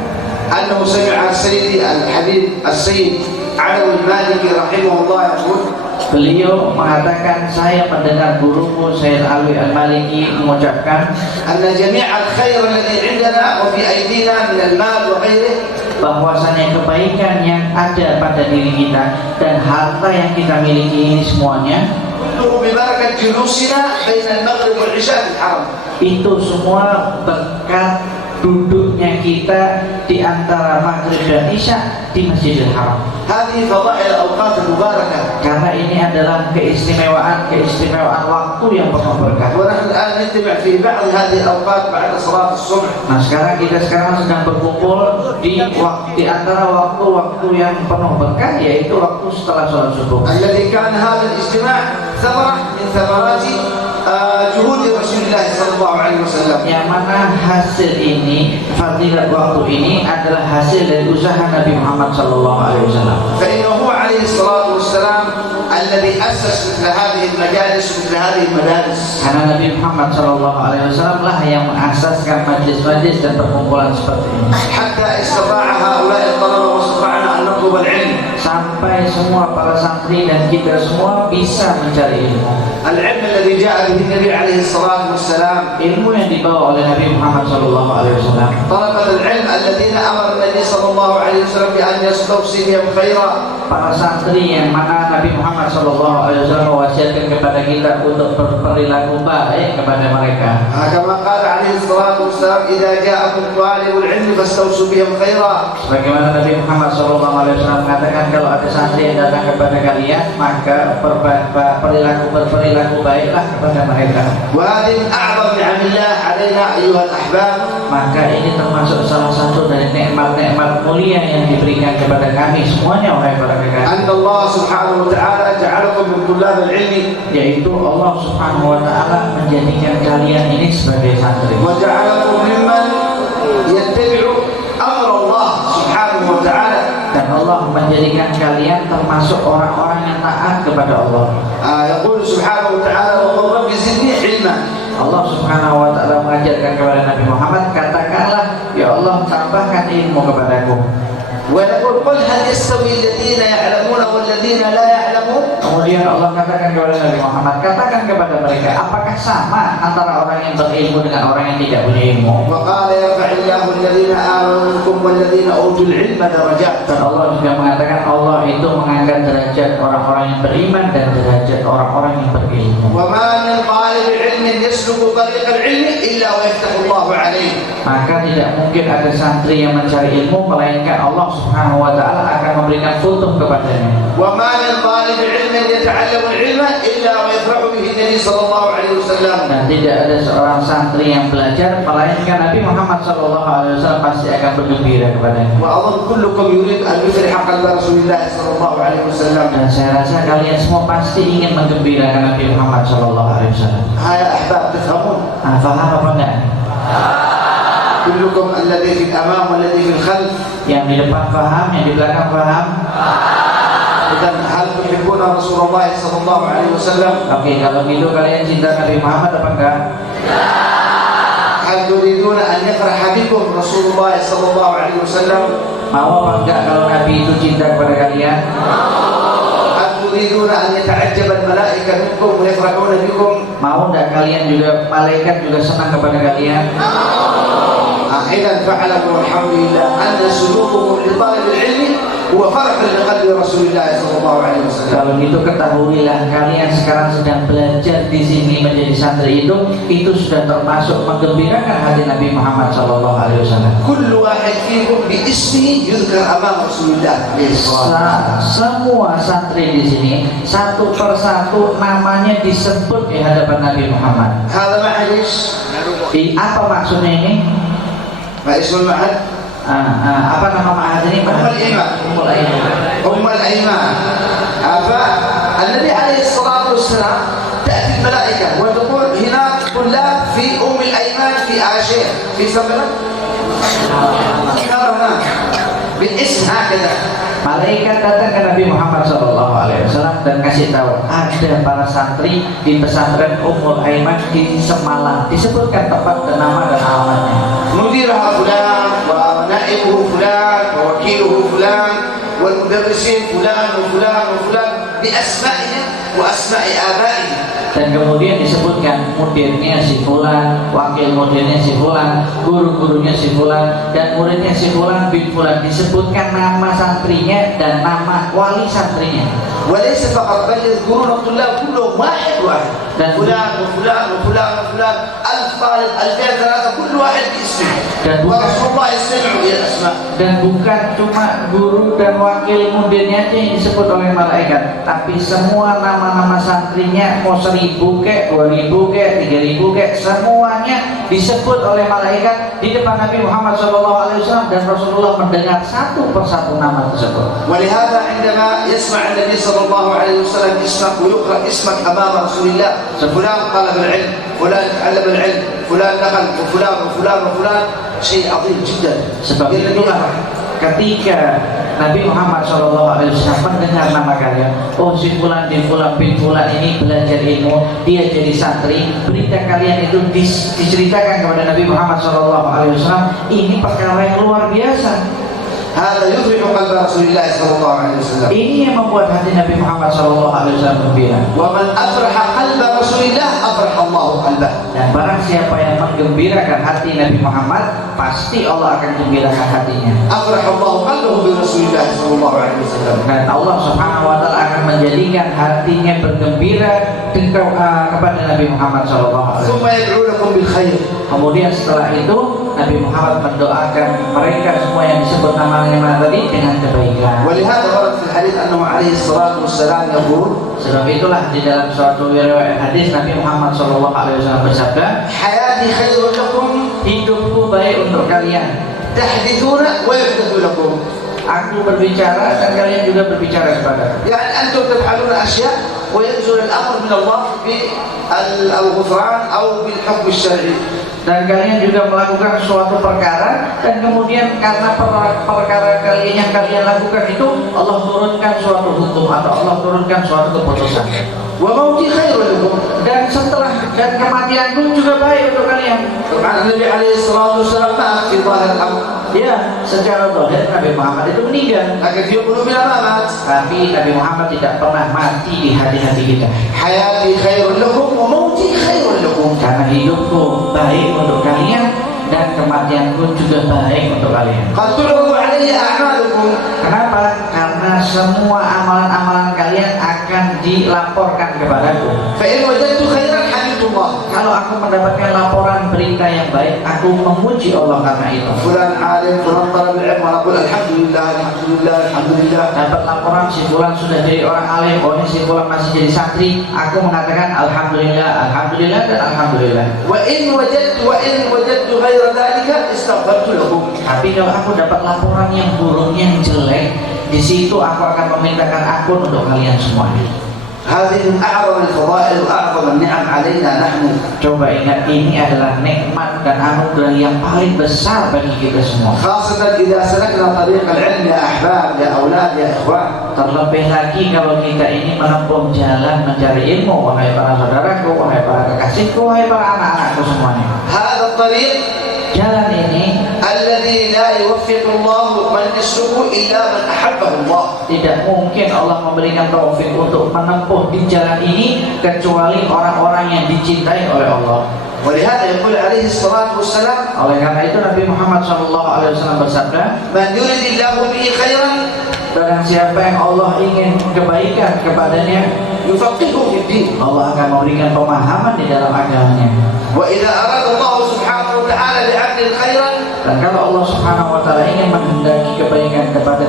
أنه سمع سيدي الحبيب السيد علوي المالكي رحمه الله يقول beliau mengatakan, saya mendengar guruku Sayyid Alwi Al-Maliki mengucapkan أن جميع الخير الذي عندنا وفي أيدينا من المال وغيره bahwasanya kebaikan yang ada pada diri kita dan harta yang kita miliki ini semuanya كله ببركة جلوسنا بين المغرب والعشاء في الحرم. itu semua berkat duduknya kita di antara maghrib dan isya di Masjidil Haram. هذه فضائل الأوقات المباركة. Karena ini adalah keistimewaan waktu yang penuh berkah. ونحن الآن نجتمع في بعض هذه الأوقات بعد صلاة الصبح. Nah sekarang kita sedang berkumpul di antara waktu-waktu yang penuh berkah, yaitu waktu setelah sholat subuh. الذي كان هذا الاجتماع ثمرة من ثمرات جهود رسول الله صلى الله عليه وسلم. Yang mana hasil ini, fadilat waktu ini adalah hasil dari usaha Nabi Muhammad sallallahu alaihi wasallam. فإنه هو عليه الصلاة والسلام الذي أسس مثل هذه المجالس ومثل هذه المدارس. Karena Nabi Muhammad sallallahu alaihi wasallam lah yang mengasaskan majlis-majlis dan perkumpulan seperti ini. حتى استطاع هؤلاء الطلبة واستطعنا أن نطلب العلم. Sampai semua para santri dan kita semua bisa mencari ilmu. العلم الذي جاء به النبي عليه الصلاة والسلام. Ilmu yang dibawa oleh Nabi Muhammad sallallahu alaihi wasallam. طلبة العلم الذين أمر النبي صلى الله عليه وسلم بأن يستوصي بهم خيرا. Para santri yang mana Nabi Muhammad sallallahu alaihi wasallam mewasiatkan kepada kita untuk berperilaku baik kepada mereka. كما قال عليه الصلاة والسلام إذا جاءكم طالب العلم فاستوصوا بهم خيرا. Sebagaimana Nabi Muhammad sallallahu alaihi wasallam mengatakan, kalau ada santri yang datang kepada kalian, maka berperilaku baiklah kepada mereka. وهذه من أعظم نعم الله علينا أيها الأحباب. Maka ini termasuk salah satu dari nikmat-nikmat mulia yang diberikan kepada kami semuanya, wahai para kekasih. أن الله سبحانه وتعالى جعلكم من طلاب العلم. Yaitu Allah Subhanahu wa taala menjadikan kalian ini sebagai santri. وجعلكم ممن يتبع أمر الله سبحانه وتعالى. Dan Allah menjadikan kalian termasuk orang-orang yang taat kepada Allah. يقول سبحانه وتعالى وقل رب زدني علما. Allah Subhanahu wa taala mengajarkan kepada Nabi Muhammad, katakanlah, ya Allah tambahkan ilmu kepadaku. ونقول قل هل يستوي الذين يعلمون والذين لا يعلمون. Kemudian Allah katakan kepada Nabi Muhammad, katakan kepada mereka, apakah sama antara orang yang berilmu dengan orang yang tidak punya ilmu? وقال يرفع الله الذين آمنوا منكم والذين أوتوا العلم درجات. Dan Allah juga mengatakan Allah itu mengangkat derajat orang-orang yang beriman dan derajat orang-orang yang berilmu. وما من طالب علم يسلك طريق العلم إلا ويفتح الله عليه. Maka tidak mungkin ada santri yang mencari ilmu melainkan Allah Subhanahu wa taala akan memberikan futuh kepadanya. وما من طالب علم يتعلم العلم إلا ويفرح به النبي صلى الله عليه وسلم. Dan tidak ada seorang santri yang belajar melainkan Nabi Muhammad sallallahu alaihi wasallam pasti akan bergembira kepadanya. وأظن كلكم يريد أن يفرح قلب رسول الله صلى الله عليه وسلم. Dan saya rasa kalian semua pasti ingin menggembirakan Nabi Muhammad sallallahu alaihi wasallam. يا أحباب تفهمون؟ Paham apa enggak? كلكم الذي في الأمام والذي في الخلف. Yang di depan paham, yang di belakang paham. إذا هل تحبون رسول الله صلى الله عليه وسلم؟ Oke, kalau gitu kalian cinta Nabi Muhammad apa enggak? هل تريدون أن يفرح بكم رسول الله صلى الله عليه وسلم؟ Mau apa enggak kalau Nabi itu cinta kepada kalian? هل تريدون أن يتعجب الملائكة منكم ويفرحون بكم؟ Mau enggak kalian juga, malaikat juga senang kepada kalian? إذا فاعلموا والحمد لله أن سلوككم لطالب العلم هو فرح لقلب رسول الله صلى الله عليه وسلم. Kalau gitu ketahuilah kalian sekarang sedang belajar di sini menjadi santri itu sudah termasuk menggembirakan hati Nabi Muhammad sallallahu alaihi wasallam. كل واحد فيكم باسمه يذكر أمام رسول الله عليه الصلاة. Semua santri di sini satu persatu namanya disebut di hadapan Nabi Muhammad. هذا معلش. Apa maksudnya ini? ما اسم المعهد؟ Apa nama ma'had ini? أم الإيمان. أم الأيمان. فالنبي عليه الصلاة والسلام تأتي الملائكة وتقول هناك طلاب في أم الأيمان في آشير في سبلة بالاسم هكذا. Malaikat datang ke Nabi Muhammad SAW dan kasih tahu ada para santri di pesantren Ummul Aiman di Semalang, disebutkan tempat dan nama dan alamatnya. مديرها فلان ونائبه فلان ووكيله فلان والمدرسين فلان وفلان وفلان بأسمائهم وأسماء آبائهم. Dan kemudian disebutkan mudirnya si fulan, wakil mudirnya si fulan, guru-gurunya si fulan, dan muridnya si fulan bin fulan. Disebutkan nama santrinya dan nama wali santrinya. وليس فقط بل يذكرون الطلاب كلهم واحد واحد فلان وفلان وفلان وفلان 1000 طالب 2000 3 كل واحد باسمه ورسول الله يستمع إلى الأسماء. Dan bukan cuma guru dan wakil muridnya aja yang disebut oleh malaikat, tapi semua nama-nama santrinya, mau 1000 kek, 2000 kek, 3000 kek, semuanya disebut oleh malaikat di depan Nabi Muhammad SAW, dan Rasulullah mendengar satu persatu nama tersebut. ولهذا عندما يسمع النبي صلى الله عليه وسلم اسمك ويقرأ اسمك أمام رسول الله، فلان طلب العلم، فلان تعلم العلم، فلان نقل، وفلان وفلان وفلان، شيء عظيم جدا. Sebab itulah ketika Nabi Muhammad SAW mendengar nama kalian, oh si fulan bin fulan bin fulan ini belajar ilmu, dia jadi santri, berita kalian itu diceritakan kepada Nabi Muhammad SAW, ini perkara yang luar biasa. هذا يفرح قلب رسول الله صلى الله عليه وسلم. Ini yang membuat hati Nabi Muhammad SAW gembira. ومن أفرح قلب رسول الله أفرح الله قلبه. Dan barang siapa yang menggembirakan hati Nabi Muhammad, pasti Allah akan gembirakan hatinya. أفرح الله قلبه برسول الله صلى الله عليه وسلم. Dan Allah Subhanahu wa taala akan menjadikan hatinya bergembira kepada Nabi Muhammad SAW. ثم يدعو لكم بالخير. Kemudian setelah itu Nabi Muhammad mendoakan mereka semua yang disebut nama-nama tadi dengan kebaikan. ولهذا ورد في الحديث أنه عليه الصلاة والسلام يقول Sebab itulah di dalam suatu riwayat hadis Nabi Muhammad SAW bersabda, حياتي خير لكم hidupku baik untuk kalian. تحدثون ويحدث لكم. Aku berbicara dan kalian juga berbicara kepada. يعني أنتم تفعلون أشياء وينزل الأمر من الله بالغفران أو بالحكم الشرعي. Dan kalian juga melakukan suatu perkara, dan kemudian karena perkara kalian yang kalian lakukan itu Allah turunkan suatu hukum atau Allah turunkan suatu keputusan. وموتي خير لكم. Dan setelah dan kematianku juga baik untuk kalian. طبعا النبي عليه الصلاة والسلام مات في ظاهر الأمر. Ya, secara zahir Nabi Muhammad itu meninggal. لكن في قلوبنا ما مات. Tapi Nabi Muhammad tidak pernah mati di hati-hati kita. حياتي خير لكم وموتي خير لكم. Karena hidupku baik untuk kalian dan kematianku juga baik untuk kalian. قد تعرض علي أعمالكم. Kenapa? Karena semua amalan-amalan kalian akan dilaporkan kepadaku. فإن وجدت خيرا حمدت الله. Kalau aku mendapatkan laporan berita yang baik, aku memuji Allah karena itu. فلان عالم فلان طلب العلم ونقول الحمد لله الحمد لله الحمد لله. Dapat laporan si fulan sudah jadi orang alim, oh ini si fulan masih jadi santri, aku mengatakan alhamdulillah, alhamdulillah dan alhamdulillah. وإن وجدت غير ذلك استغفرت لكم. Tapi kalau aku dapat laporan yang buruk, yang jelek, di situ aku akan memintakan ampun untuk kalian semuanya. هذه من أعظم الفضائل وأعظم النعم علينا نحن. Coba ingat, ini adalah nikmat dan anugerah yang paling besar bagi kita semua. خاصة إذا سلكنا طريق العلم يا أحباب يا أولاد يا إخوان. Terlebih lagi kalau kita ini menempuh jalan mencari ilmu, wahai para saudaraku, wahai para kekasihku, wahai para anak-anakku semuanya. هذا الطريق Jalan ini الذي لا يوفق الله من يسلكه إلا من أحبه الله. tidak mungkin Allah memberikan taufik untuk menempuh di jalan ini kecuali orang-orang yang dicintai oleh Allah. ولهذا يقول عليه الصلاة والسلام Oleh karena itu Nabi Muhammad SAW bersabda, من يريد الله به خيرا barang siapa yang Allah ingin kebaikan kepadanya, يفقهه في الدين. Allah akan memberikan pemahaman di dalam agamanya. وإذا أراد الله سبحانه وتعالى بعبد خيرا Dan kalau Allah Subhanahu wa taala ingin menghendaki kebaikan kepada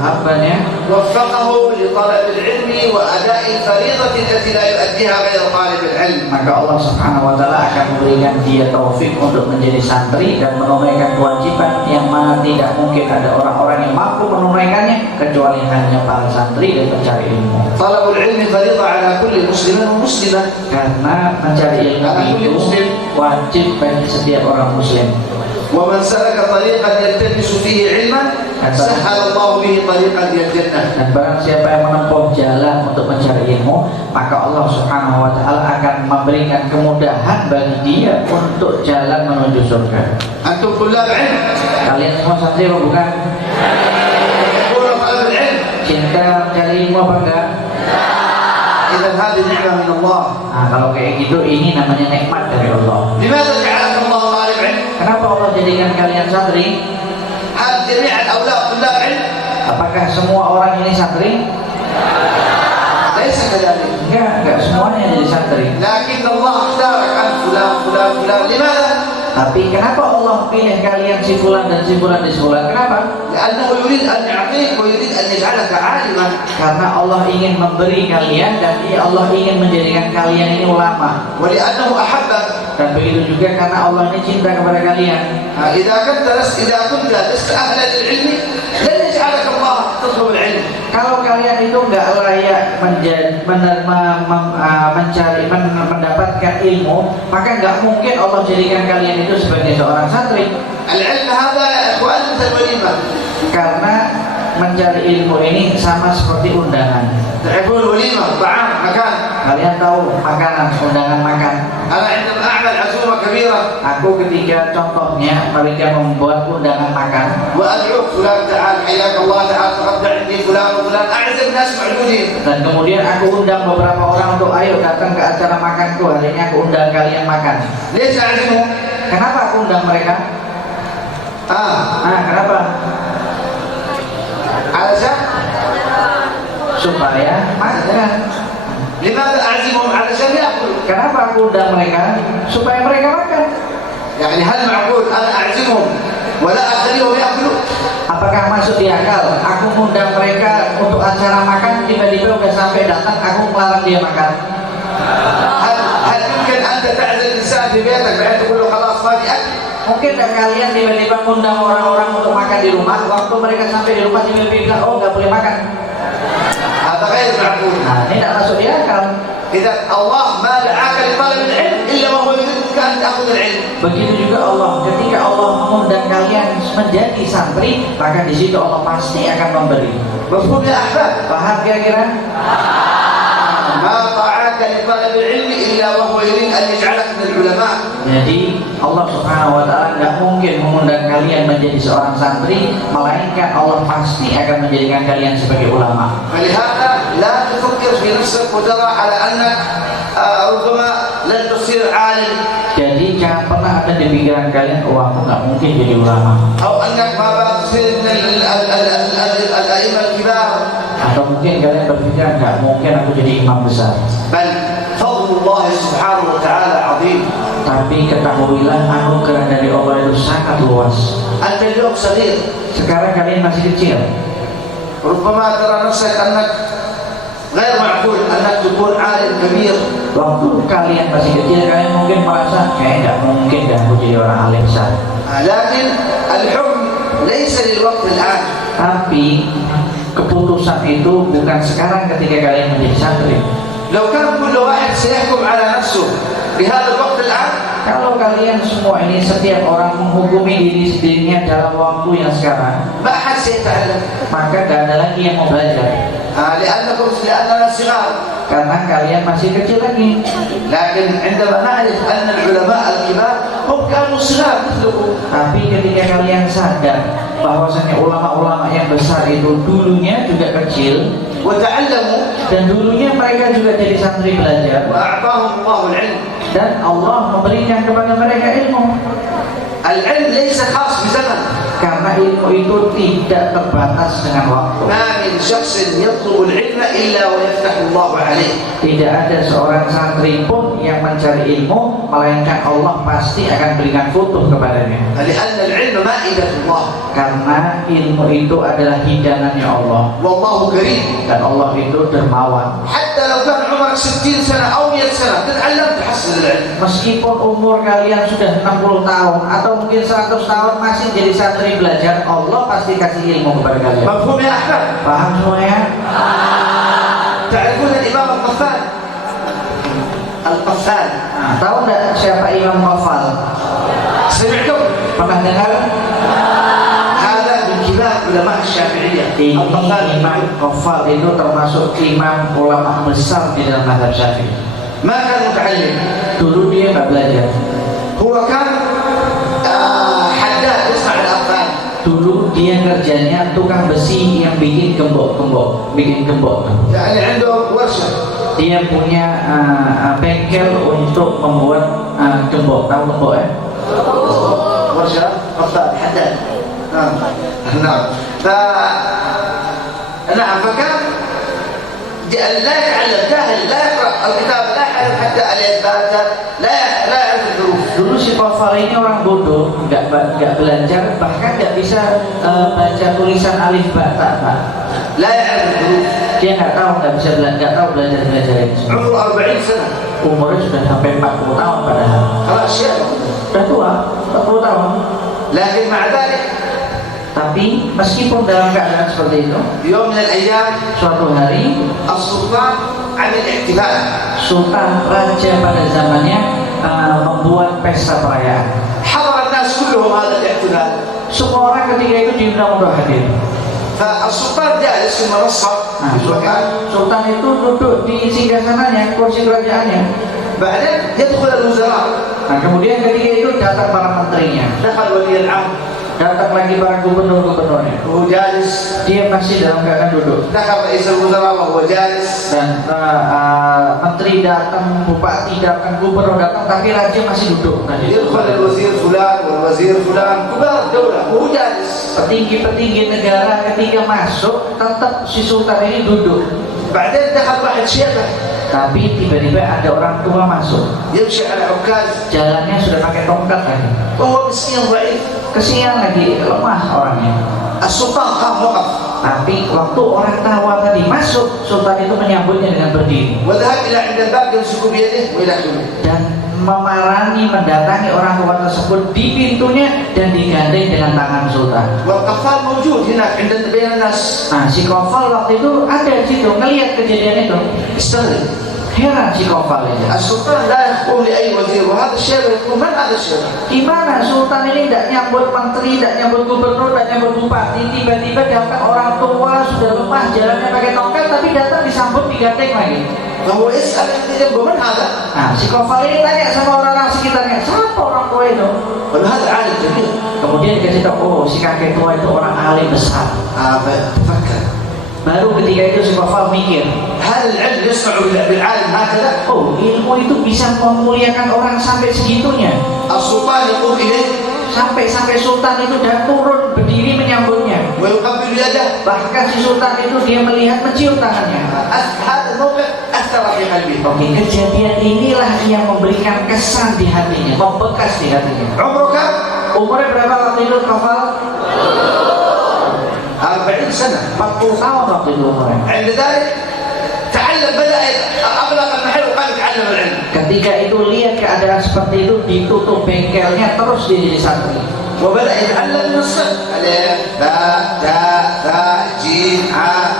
hambanya, وفقه لطلب العلم وأداء الفريضة التي لا يؤديها غير طالب العلم. maka Allah Subhanahu wa taala akan memberikan dia taufik untuk menjadi santri dan menunaikan kewajiban yang mana tidak mungkin ada orang-orang yang mampu menunaikannya kecuali hanya para santri dan pencari ilmu. طلب العلم فريضة على كل مسلم ومسلمة. Karena mencari ilmu itu wajib bagi setiap orang muslim. ومن سلك طريقا يلتمس فيه علما سهل الله به طريقا إلى الجنة. Dan barang siapa yang menempuh jalan untuk mencari ilmu, maka Allah Subhanahu wa taala akan memberikan kemudahan bagi dia untuk jalan menuju surga. أنتم طلاب علم. Kalian semua santri apa bukan? تحبون طلب العلم. Cinta mencari ilmu apa enggak? إذا هذه نعمة من الله. Nah, kalau kayak gitu ini namanya nikmat dari Allah. لماذا جعلك الله طالب علم؟ Kenapa Allah jadikan kalian santri? هل جميع الأولاد طلاب علم؟ Apakah semua orang ini santri? ليس كذلك. Enggak semuanya jadi santri. Tapi kenapa Allah pilih kalian si fulan dan si fulan dan si fulan? Kenapa? لأنه يريد أن يعطيك ويريد أن يجعلك عالما. Karena Allah ingin memberi kalian dan Allah ingin menjadikan kalian ini ulama. ولأنه أحبك. Dan begitu juga karena Allah ini cinta kepada kalian. إذا كنت لست أهلا للعلم لن يجعلك الله تطلب العلم. Kalau kalian itu nggak layak mendapatkan ilmu, maka nggak mungkin Allah jadikan kalian itu sebagai seorang santri. العلم هذا يا إخوان مثل الوليمة. Karena mencari ilmu ini sama seperti undangan. تعرفون الوليمة طعام مكان. Kalian tahu makanan, undangan makan. أنا عندما أعمل عزومة كبيرة Aku ketika contohnya mereka membuat undangan makan, وأدعوك فلان تعال حياك الله تعال تغدى عندي فلان وفلان أعز الناس موجودين. dan kemudian aku undang beberapa orang untuk ayo datang ke acara makanku, hari ini aku undang kalian makan. ليش أعزمهم؟ Kenapa aku undang mereka? Kenapa? علشان Supaya makan. لماذا أعزمهم؟ علشان يأكلوا. Kenapa aku undang mereka? Supaya mereka makan. يعني هل معقول أنا أعزمهم ولا أخليهم يأكلوا؟ Apakah masuk di akal aku mengundang mereka untuk acara makan, tiba-tiba udah sampai datang aku melarang dia makan? هل يمكن أنت تعزم إنسان في بيتك بحيث تقول له خلاص ما في أكل؟ Mungkin dan kalian tiba-tiba mengundang orang-orang untuk makan di rumah, waktu mereka sampai di rumah tiba-tiba bilang, oh nggak boleh makan. هذا غير معقول. Nah, ini tidak masuk di akal. إذا الله ما دعاك لطلب العلم إلا وهو يريدك أن تأخذ العلم. Begitu juga Allah, ketika Allah mengundang kalian menjadi santri, maka di situ Allah pasti akan memberi. مفهوم يا أحباب؟ Paham kira-kira? ما طاعك لطلب العلم إلا وهو يريد أن يجعلك من العلماء. Jadi Allah Subhanahu wa taala tidak mungkin mengundang kalian menjadi seorang santri, melainkan Allah pasti akan menjadikan kalian sebagai ulama. فلهذا لا تفكر في نفسك وترى على أنك ربما لن تصير عالم. Jadi jangan pernah ada di pikiran kalian, oh aku nggak mungkin jadi ulama. أو أنك ما بتصير من الأئمة الكبار. Atau mungkin kalian berpikir nggak mungkin aku jadi imam besar. بل فضل الله سبحانه وتعالى عظيم. Tapi ketahuilah anugerah dari Allah itu sangat luas. أنت اليوم صغير. Sekarang kalian masih kecil. ربما ترى نفسك أنك غير معقول أنك تكون عالم كبير. Waktu kalian masih kecil, kalian mungkin merasa kayak nggak mungkin dah aku jadi orang alim besar. لكن الحكم ليس للوقت الآن. Tapi keputusan itu bukan sekarang ketika kalian menjadi santri. لو كان كل واحد سيحكم على نفسه بهذا الوقت الآن. Kalau kalian semua ini setiap orang menghukumi diri sendirinya dalam waktu yang sekarang, ما أحد سيتعلم. maka tidak ada lagi yang mau belajar. لأننا صغار. Karena kalian masih kecil lagi. لكن عندما نعرف أن العلماء الكبار هم كانوا صغار مثلكم. Tapi ketika kalian sadar bahwasanya ulama-ulama yang besar itu dulunya juga kecil وتعلموا dan dulunya mereka juga jadi santri belajar, وأعطاهم الله العلم. dan Allah memberikan kepada mereka ilmu. العلم ليس خاص بزمن. Karena ilmu itu tidak terbatas dengan waktu. ما من شخص يطلب العلم إلا ويفتح الله عليه. Tidak ada seorang santri pun yang mencari ilmu, melainkan Allah pasti akan berikan futuh kepadanya. لأن العلم مائدة الله. Karena ilmu itu adalah hidangannya Allah, والله كريم. dan Allah itu dermawan. حتى لو كان عمرك 60 سنة أو 100 سنة تتعلم تحصل العلم. Meskipun umur kalian sudah 60 tahun atau mungkin 100 tahun masih jadi santri belajar, Allah pasti kasih ilmu kepada kalian. مفهوم يا أحباب؟ Paham semuanya? تعرفون الإمام القفال؟ القفال Tahu nggak siapa Imam Qaffal? سمعتم؟ Pernah dengar? هذا من كبار علماء الشافعية. Ini القفال Imam Qaffal itu termasuk imam ulama besar di dalam mazhab Syafi'i. ما كان متعلم. Dulu dia nggak belajar. هو كان حداد يصنع الأطفال. Dulu dia kerjanya tukang besi yang bikin gembok. يعني عنده ورشة. Dia punya bengkel untuk membuat gembok. Tahu gembok ya? ورشة أطفال حداد. نعم. نعم فكان لا يتعلم، جاهل، لا يقرأ الكتاب، لا يعرف حتى الإثبات، لا يعرف الحروف. Dulu dulu si Qafal ini orang bodoh, nggak belajar, bahkan nggak bisa baca tulisan alif ba ta. لا يعرف الحروف. Dia nggak tahu belajar itu. عمره 40 سنة. Umurnya sudah sampai 40 tahun padahal. خلاص شيخ. Sudah tua, 40 tahun. لكن مع ذلك Tapi meskipun dalam keadaan seperti itu, في يوم من الأيام suatu hari السلطان عمل احتفال. Sultan Raja pada zamannya membuat pesta perayaan. حضر الناس كلهم هذا الاحتفال. Semua orang ketika itu diundang untuk hadir. فالسلطان جالس في المنصة في المكان. Sultan itu duduk di singgasananya, kursi kerajaannya. بعدين يدخل الوزراء. Nah, kemudian ketika itu datang para menterinya, دخل ولي العهد datang lagi para gubernur-gubernurnya. وهو جالس. Dia masih dalam keadaan duduk. دخل رئيس الوزراء وهو جالس. Dan menteri datang, bupati datang, gubernur datang, tapi raja masih duduk. يدخل الوزير فلان والوزير فلان كبار الدولة وهو جالس. Petinggi-petinggi negara ketika masuk, tetap si sultan ini duduk. بعدين دخل واحد شيخ Tapi tiba-tiba ada orang tua masuk. يمشي على عكاز Jalannya sudah pakai tongkat lagi. وهو مسكين ضعيف. Kesian lagi, lemah orangnya. السلطان قام وقف Tapi waktu orang tawa tadi masuk, sultan itu menyambutnya dengan berdiri وذهب إلى عند الباب يمسك بيده ويلحمه. dan mendatangi orang tua tersebut di pintunya dan digandeng dengan tangan sultan. والقفال موجود هناك عند بين الناس. Nah, si Qafal waktu itu ada di situ, ngelihat kejadian itu. استغرب. Heran si Qafal ini. السلطان لا يقوم لأي وزير وهذا الشيء يقول من هذا الشيء؟ Gimana sultan ini tidak nyambut menteri, tidak nyambut gubernur, tidak nyambut bupati, tiba-tiba datang orang tua sudah lemah, jalannya pakai tongkat, tapi datang disambut digandeng lagi. فهو يسأل اللي جنبه من هذا؟ Nah, si Qafal ini tanya sama orang-orang sekitarnya, siapa orang tua itu? قال هذا عالم كبير. Kemudian dikasih tahu, oh si kakek tua itu orang alim besar. تفكر. Baru ketika itu si Qafal mikir, هذا العلم يصنع بالعالم هكذا؟ oh ilmu itu bisa memuliakan orang sampai segitunya. السلطان يقوم إليه Sampai sultan itu dan turun berdiri menyambutnya. ويقبل يده. Bahkan si sultan itu dia melihat mencium tangannya. هذا الموقف أثر في قلبه. Oke, kejadian inilah yang memberikan kesan di hatinya, membekas di hatinya. عمره كم؟ Umurnya berapa waktu itu Qafal? 40 سنة. 40 tahun waktu itu umurnya. عند ذلك تعلم بدأ أغلق المحل وقال يتعلم العلم. Ketika itu lihat keadaan seperti itu, ditutup bengkelnya, terus dia jadi santri. وبدأ يتعلم من الصفر. ألف باء تاء ثاء جيم عاء.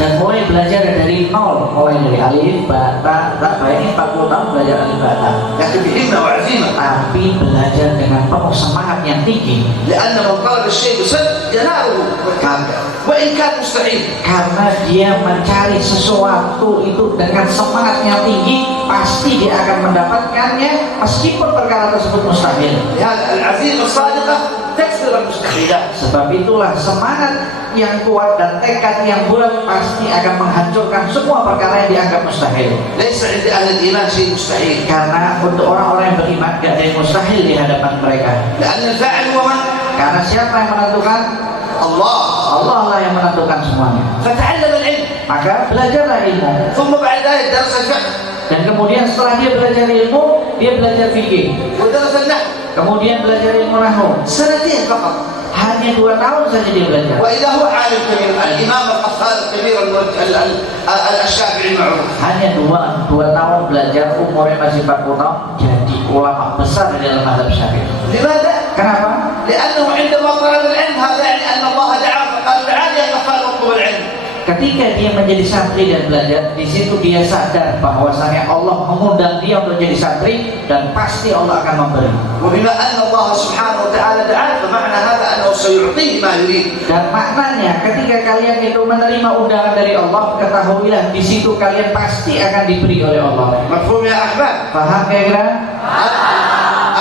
Dan mulai belajar dari nol, mulai dari alif, ba, ta, ini 40 tahun belajar alif, ba, ta. لكن بهمة وعزيمة. Tapi belajar dengan penuh semangat yang tinggi. لأن من طلب الشيء بصدق يناله وإن كان مستحيل. Karena dia mencari sesuatu itu dengan semangat yang tinggi, pasti dia akan mendapatkannya meskipun perkara tersebut mustahil. لهذا العزيمة الصادقة تكسر المستحيلات. Sebab itulah semangat yang kuat dan tekad yang bulat pasti akan menghancurkan semua perkara yang dianggap mustahil. ليس عند أهل الإيمان شيء مستحيل. Karena untuk orang-orang yang beriman gak ada yang mustahil di hadapan mereka. لأن الفاعل هو من؟ Karena siapa yang menentukan? الله. Allah lah yang menentukan semuanya. فتعلم العلم. Maka belajarlah ilmu. ثم بعد ذلك درس الفقه. Dan kemudian setelah dia belajar ilmu, dia belajar fikih. ودرس النحو. Kemudian belajar ilmu nahwu. سنتين فقط. Hanya 2 tahun saja dia belajar. وإذا هو عالم كبير الإمام القفال الكبير الشافعي المعروف. Hanya 2 tahun belajar, umurnya masih 40 tahun, jadi ulama besar di dalam mazhab Syafi'i. لماذا؟ Kenapa? لأنه عندما طلب العلم هذا يعني أن الله دعاه فقال تعال يا قفال اطلب العلم. Ketika dia menjadi santri dan belajar, di situ dia sadar bahwasanya Allah mengundang dia untuk jadi santri dan pasti Allah akan memberi. وبما أن الله سبحانه وتعالى دعاه فمعنى هذا أنه سيعطيه ما يريد. Dan maknanya ketika kalian itu menerima undangan dari Allah, ketahuilah di situ kalian pasti akan diberi oleh Allah. مفهوم يا أحباب؟ Paham kira-kira?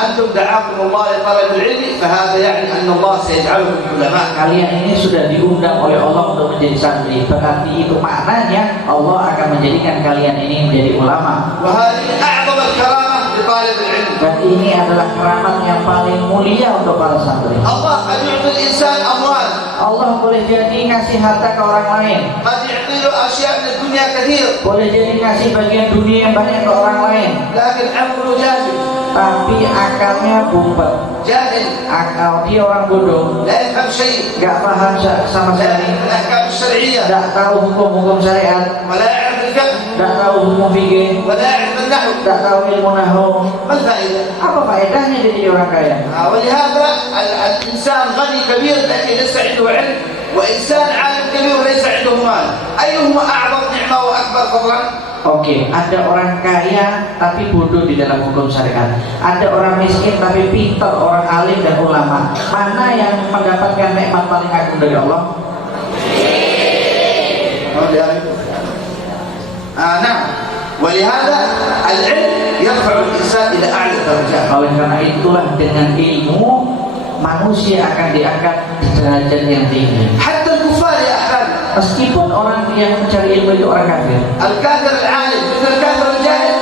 أنتم دعاكم الله لطلب العلم فهذا يعني أن الله سيجعلكم علماء. Kalian ini sudah diundang oleh Allah untuk menjadi santri. Berarti itu maknanya Allah akan menjadikan kalian ini menjadi ulama. وهذه أعظم الكرامة لطالب العلم. Dan ini adalah keramat yang paling mulia untuk para santri. الله قد يعطي الإنسان أموال. Allah boleh jadi ngasih harta ke orang lain. قد يعطي له أشياء من الدنيا كثير. Boleh jadi ngasih bagian dunia yang banyak ke orang lain. لكن عمره جاهل. tapi akalnya bumpet. جاهل Akal dia orang bodoh, لا يفهم شيء nggak paham sama لا sekali, يعرف الأحكام الشرعية nggak tahu hukum-hukum syariat, ولا يعرف الفقه nggak tahu hukum fikih, ولا يعرف النحو nggak tahu ilmu nahwu. ما الفائدة؟ Apa faedahnya jadi orang kaya? ولهذا الإنسان غني كبير لكن ليس عنده علم وإنسان عالم كبير وليس عنده مال أيهما أعظم نعمة وأكبر فضلا؟ Oke, ada orang kaya tapi bodoh di dalam hukum syariat. Ada orang miskin tapi pintar, orang alim dan ulama. Mana yang mendapatkan nikmat paling agung dari Allah? نعم ولهذا العلم يرفع الإنسان إلى أعلى الدرجات. Oleh karena itulah dengan ilmu manusia akan diangkat di derajat yang tinggi. حتى الكفار يا أحبابي Meskipun orang yang mencari ilmu itu orang kafir. الكافر العالم مثل الكافر الجاهل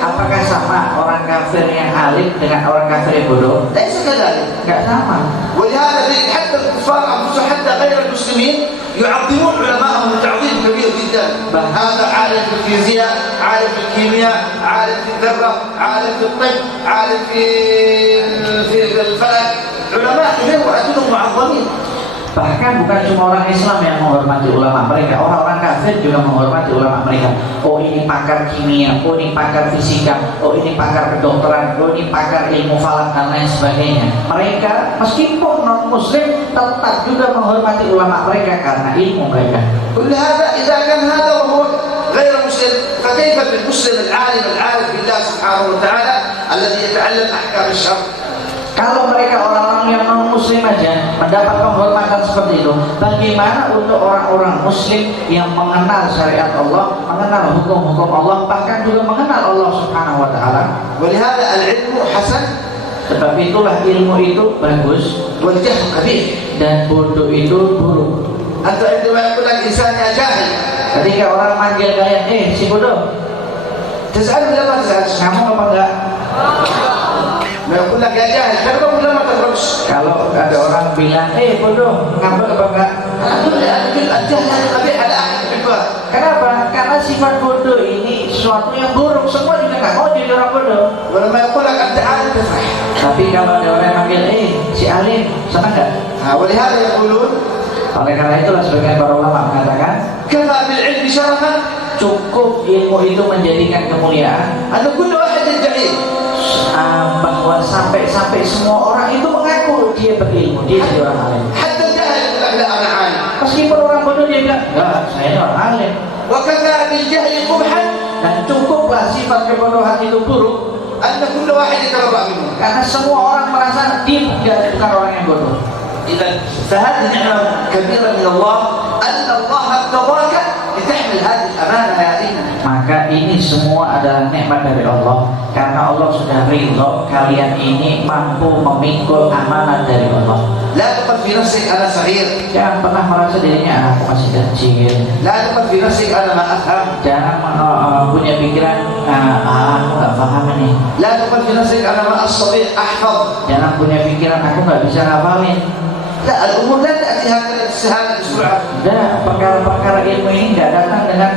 Apakah sama orang kafir yang alim dengan orang kafir yang bodoh? ليس كذلك. Enggak sama. ولهذا حتى الكفار أنفسهم حتى غير المسلمين يعظمون علماءهم تعظيم كبير جدا. هذا عالم في الفيزياء، عالم في الكيمياء، عالم في الذرة، عالم في الطب، عالم في الفلك. علماء غير وأتونهم معظمين. Bahkan bukan cuma orang Islam yang menghormati ulama mereka, orang-orang kafir juga menghormati ulama mereka. Oh ini pakar kimia, oh ini pakar fisika, oh ini pakar kedokteran, oh ini pakar ilmu falak dan lain sebagainya. Mereka meskipun non muslim tetap juga menghormati ulama mereka karena ilmu mereka. كل هذا إذا كان هذا وهو غير مسلم فكيف بالمسلم العالم العارف بالله سبحانه وتعالى الذي يتعلم أحكام الشرع. Kalau mereka orang-orang yang non muslim aja mendapat penghormatan seperti itu, bagaimana untuk orang-orang muslim yang mengenal syariat Allah, mengenal hukum-hukum Allah, bahkan juga mengenal Allah Subhanahu wa taala? ولهذا العلم حسن. Sebab itulah ilmu itu bagus والجهل قبيح. dan bodoh itu buruk. أنت عندما يقول لك إنسان يا جاهل Ketika orang manggil kalian, si bodoh, تسأل ولا ما تسأل؟ kamu apa enggak? ما يقول لك يا جاهل تضرب ولا ما تضربش؟ Kalau ada orang bilang, bodoh, ngambek apa enggak? الجهل هذا قبيح على أحد يحبها. Kenapa? Karena sifat bodoh ini sesuatu yang buruk. Semua juga nggak mau jadi orang bodoh. ولما يقول لك أنت عالم تفرح. Tapi kalau ada orang yang manggil, si alim, senang nggak? ولهذا يقولون Oleh karena itulah sebagian para ulama mengatakan, كفى بالعلم شرفا cukup ilmu itu menjadikan kemuliaan, أن كل واحد يدعي. bahwa sampai semua orang itu mengaku dia berilmu, dia jadi orang alim. حتى الجاهل يقول لك لا أنا عالم. Meskipun orang bodoh dia bilang, enggak, saya ini orang alim. وكفى بالجهل قبحا Dan cukuplah sifat kebodohan itu buruk, أن كل واحد يتبرأ منه. karena semua orang merasa dia bukan orang yang bodoh. إذا فهذه نعمة كبيرة من الله أن الله ارتضاك لتحمل هذه الأمانة يا إيمان. Maka ini semua adalah nikmat dari Allah, karena Allah sudah ridho kalian ini mampu memikul amanat dari Allah. لا تقل في نفسك أنا صغير. Jangan pernah merasa dirinya aku masih kecil. لا تقل في نفسك أنا ما أفهم. Jangan punya pikiran aku nggak paham ini. لا تقل في نفسك أنا ما أستطيع أحفظ. Jangan punya pikiran aku nggak bisa ngapalin. لا الأمور لا تأتي هكذا بالسهالة بسرعة. Dan perkara-perkara ilmu ini nggak datang dengan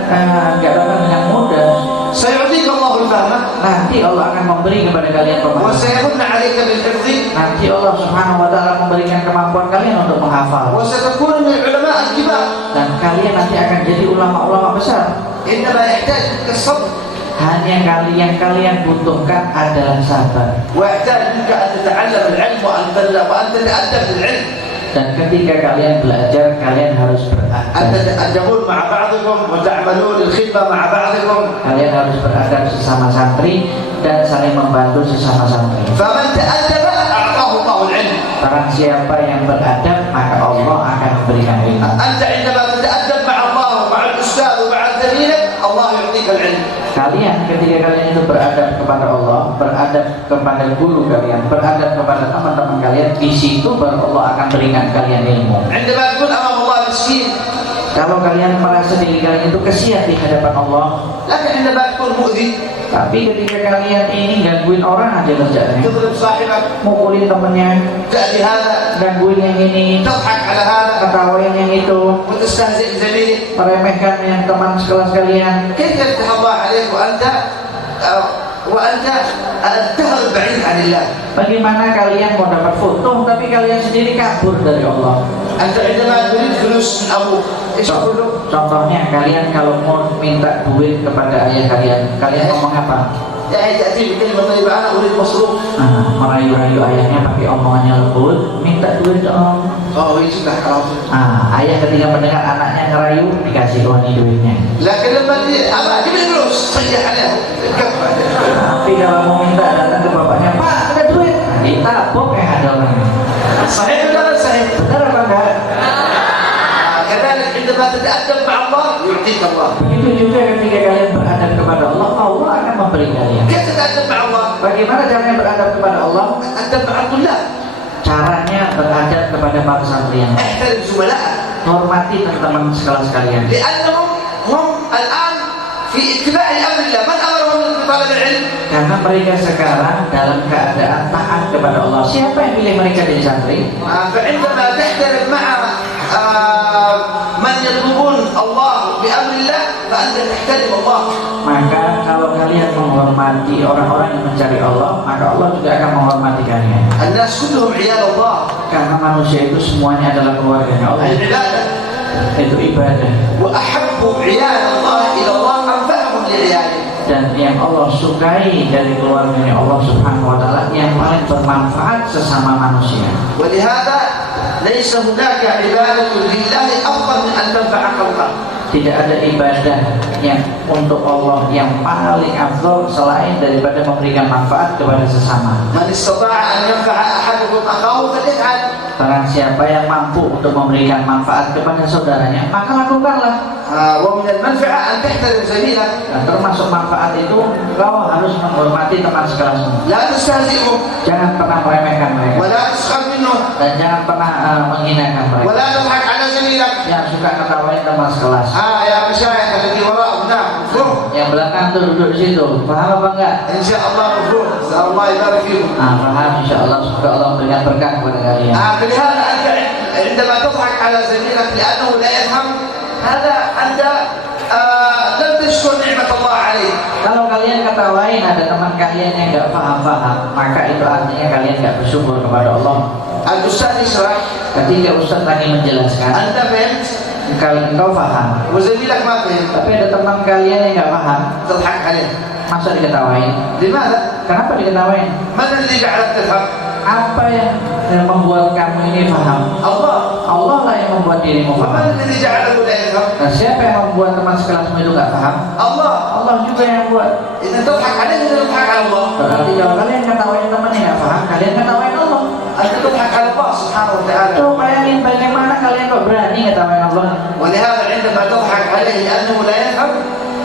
mudah. سيعطيك الله الفهم Nanti Allah akan memberi kepada kalian pemahaman. وسيمن عليك بالحفظ Nanti Allah Subhanahu wa taala memberikan kemampuan kalian untuk menghafal. وستكون من العلماء الكبار. Dan kalian nanti akan jadi ulama-ulama besar. إنما يحتاج منك الصبر. Hanya yang kalian butuhkan adalah sabar. ويحتاج منك أن تتعلم العلم وأن تتأدب بالعلم. Dan ketika kalian belajar, kalian harus أن beradab. تتأدبون مع بعضكم وتعملون الخدمة مع بعضكم. Kalian harus beradab sesama santri dan saling membantu sesama santri. فمن تأدب أعطاه الله العلم. Barang siapa yang beradab, maka Allah akan memberikan ilmu. أنت عندما تتأدب مع الله ومع الأستاذ ومع زميلك الله يعطيك العلم. Kalian ketika kalian itu beradab kepada Allah, beradab kepada guru kalian, beradab kepada teman-teman kalian, di situ baru Allah akan berikan kalian ilmu. عندما تكون أمام الله مسكين. Kalau kalian merasa diri kalian itu kesian di hadapan Allah, لكن عندما تكون مؤذي tapi ketika kalian ini gangguin orang aja kerjanya, تضرب صاحبك mukulin temennya, تأذي هذا gangguin yang ini, تضحك على هذا ketawain yang itu, وتستهزئ بزميلك meremehkan yang teman sekelas kalian, كيف يفتح الله عليك وأنت وأنت الدهر بعيد عن الله. Bagaimana kalian mau dapat foto tapi kalian sendiri kabur dari Allah? أنت عندما تريد فلوس من أبوك إيش تقول له؟ Contohnya kalian kalau mau minta duit kepada ayah kalian, kalian ngomong apa? يعني تأتي بكلمة طيبة أنا أريد مصروف. Merayu-rayu ayahnya pakai omongannya lembut, minta duit dong. Oh يسمح على طول. Ayah ketika mendengar anaknya ngerayu dikasih nih duitnya. لكن لما أبا جيب لي فلوس صيح عليه. Tapi kalau mau minta datang ke bapaknya, Pak ada duit, ditabok ada orangnya. صحيح ولا غير صحيح؟ Benar apa enggak? كذلك عندما تتأدب مع الله يعطيك الله. Begitu juga ketika kalian beradab kepada Allah, Allah akan memberi kalian. كيف تتأدب مع الله؟ Bagaimana caranya beradab kepada Allah? تتأدب مع الطلاب. Caranya beradab kepada para santrian. احترم زملائك. Hormati teman-teman sekelas kalian. لأنهم هم الآن في اتباع أمر الله. من أمرهم بطلب العلم؟ Karena mereka sekarang dalam keadaan taat kepada Allah. Siapa yang pilih mereka jadi santri? فعندما تحترم مع من يطلبون الله بأمر الله فأنت تحترم الله. Maka kalau kalian menghormati orang-orang yang mencari Allah, maka Allah juga akan menghormati kalian. الناس كلهم عيال الله. Karena manusia itu semuanya adalah keluarganya Allah. العبادة. Itu ibadah. وأحب عيال الله إلى الله أنفعهم لعياله. Dan yang Allah sukai dari keluarganya Allah Subhanahu wa taala yang paling bermanfaat sesama manusia. ولهذا ليس هناك عبادة لله أفضل من أن تنفع خلقه. Tidak ada ibadah yang untuk Allah yang paling afdal selain daripada memberikan manfaat kepada sesama. من استطاع أن ينفع أحدكم أخاه فليفعل. Barang siapa yang mampu untuk memberikan manfaat kepada saudaranya, maka lakukanlah. ومن المنفعة أن تحترم زميلك. Dan termasuk manfaat itu kau harus menghormati teman sekelasmu. لا تستهزئه. Jangan pernah meremehkan mereka ولا تسخر منه. dan jangan pernah menghinakan mereka. ولا تضحك على زميلك. Yang suka ketawain teman sekelas. يا مشايخ الذي وراء نعم مفروض. Yang belakang tuh duduk di situ. Paham apa enggak? إن شاء الله مفروض. نسأل الله يبارك فيكم. Paham, insya Allah semoga Allah memberikan berkah kepada kalian. فلهذا أنت عندما تضحك على زميلك لأنه لا يفهم هذا أنت لم تشكر نعمة الله عليه. Kalau kalian ketawain ada teman kalian yang nggak paham-paham, maka itu artinya kalian nggak bersyukur kepada Allah. الأستاذ يشرح. Ketika Ustaz lagi menjelaskan, أنت فهمت kalau engkau paham, وزميلك ما فهم tapi ada teman kalian yang nggak paham, تضحك عليه. masa diketawain? لماذا؟ Kenapa diketawain? من الذي جعلك تفهم؟ Apa yang membuat kamu ini paham? الله. Allah lah yang membuat dirimu ومن paham. الذي جعله لا يفهم؟ Nah, siapa yang membuat teman sekelasmu itu nggak paham? الله. Allah juga yang buat. إذا تضحك عليه إذا تضحك على الله. Berarti kalau kalian ketawain teman yang nggak paham, kalian ketawain Allah. أنت تضحك على الله سبحانه وتعالى. Coba bayangin bagaimana kalian kok berani ketawain Allah. ولهذا عندما تضحك عليه لأنه لا يفهم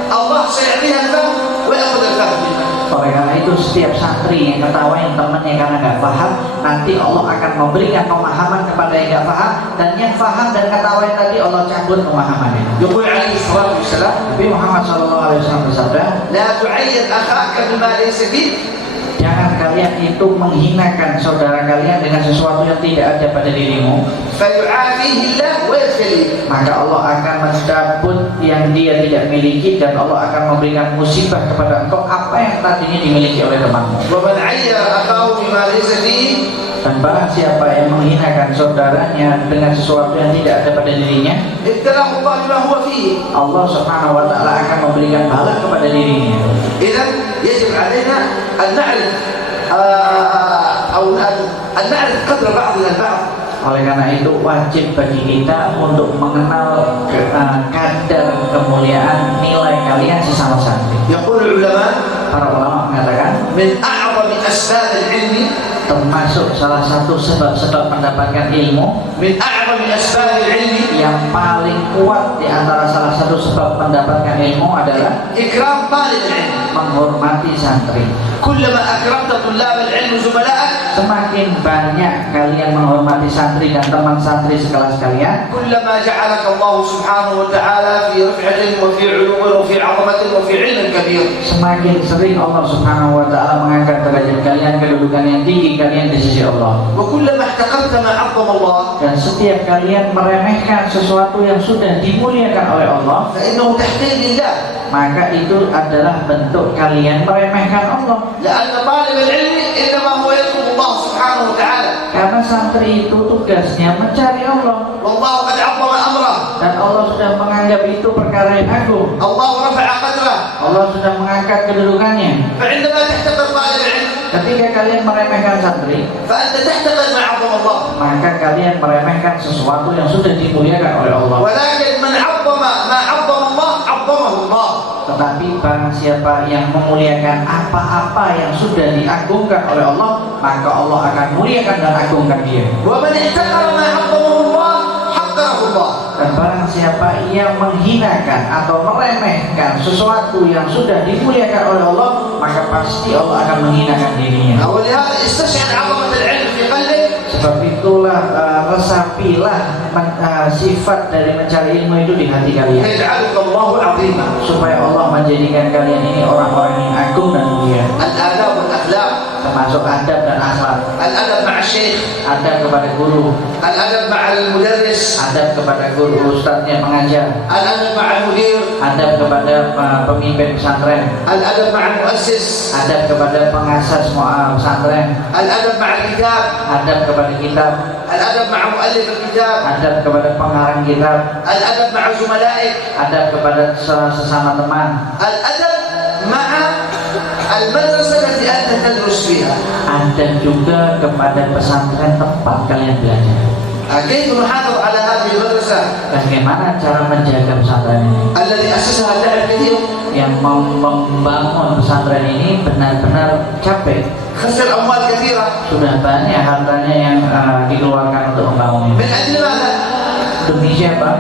الله سيعطيه الفهم ويأخذ الفهم. Oleh karena itu setiap santri yang ketawain temannya karena nggak paham, nanti Allah akan memberikan pemahaman kepada yang nggak paham, dan yang paham dan ketawain tadi Allah cabut pemahamannya. يقول عليه الصلاة والسلام Nabi Muhammad SAW bersabda, لا تعيد أخاك بما ليس فيك. jangan kalian itu menghinakan saudara kalian dengan sesuatu yang tidak ada pada dirimu, فيعافيه الله ويبتليه. maka Allah akan mencabut yang dia tidak miliki, dan Allah akan memberikan musibah kepada engkau apa yang tadinya dimiliki oleh temanmu. ومن عير أخاه بما ليس فيه Dan barang siapa yang menghinakan saudaranya dengan sesuatu yang tidak ada pada dirinya, ابتلاه الله بما هو فيه. Allah Subhanahu wa taala akan memberikan bala kepada dirinya. إذا يجب علينا أن نعرف أو أن نعرف قدر بعضنا البعض. Oleh karena itu wajib bagi kita untuk mengenal kadar kemuliaan nilai kalian sesama santri. يقول العلماء Para ulama mengatakan من أعظم أسباب العلم termasuk salah satu sebab-sebab mendapatkan ilmu, من أعظم أسباب العلم yang paling kuat di antara salah satu sebab mendapatkan ilmu adalah إكرام طالب العلم. menghormati santri. كلما أكرمت طلاب العلم زملائك semakin banyak kalian menghormati santri dan teman santri sekelas kalian, كلما جعلك الله سبحانه وتعالى في رفعة وفي علو وفي عظمة وفي علم كبير. semakin sering Allah Subhanahu wa taala mengangkat derajat kalian, kedudukan yang tinggi kalian di sisi Allah. وكلما احتقرت ما عظم الله Dan setiap kalian meremehkan sesuatu yang sudah dimuliakan oleh Allah, فإنه تحقير لله. maka itu adalah bentuk kalian meremehkan Allah. لأن طالب العلم إنما هو يطلب الله سبحانه وتعالى، Karena santri itu tugasnya mencari Allah, والله قد عظم أمره، dan Allah sudah menganggap itu perkara yang agung. الله رفع قدره. Allah sudah mengangkat kedudukannya. فعندما تحتقر طالب العلم Ketika kalian meremehkan santri, فأنت تحتقر ما عظم الله. maka kalian meremehkan sesuatu yang sudah dimuliakan oleh Allah. ولكن من عظم ما عظم الله عظمه الله. Tetapi barang siapa yang memuliakan apa-apa yang sudah diagungkan oleh Allah, maka Allah akan muliakan dan agungkan dia. ومن احتقر ما عظمه الله حقره الله. Dan barang siapa yang menghinakan atau meremehkan sesuatu yang sudah dimuliakan oleh Allah, maka pasti Allah akan menghinakan dirinya. ولهذا استشعر عظمة العلم في قلبك. Sebab itulah resapilah sifat dari mencari ilmu itu di hati kalian, يجعلك الله عظيما. supaya Allah menjadikan kalian ini orang-orang yang agung dan mulia. الآداب والأخلاق، Termasuk adab dan akhlak. الأدب مع الشيخ، Adab kepada guru, الأدب مع المدرس، adab kepada guru ustadznya mengajar, الأدب مع المدير، adab kepada pemimpin pesantren, الأدب مع المؤسس، adab kepada pengasas pesantren, الأدب مع الكتاب، adab kepada kitab, الأدب مع مؤلف الكتاب، adab kepada pengarang kitab, الأدب مع زملائك، adab kepada sesama teman, الأدب مع المدرسة التي أنت تدرس فيها. adab juga kepada pesantren tempat kalian belajar. كيف نحافظ على هذه المدرسة Bagaimana cara menjaga pesantren ini? الذي أسسها تعب كثير، Yang membangun pesantren ini benar-benar capek. خسر أموال كثيرة. Sudah banyak hartanya yang dikeluarkan untuk membangun من ini. أجل ماذا؟ Demi siapa?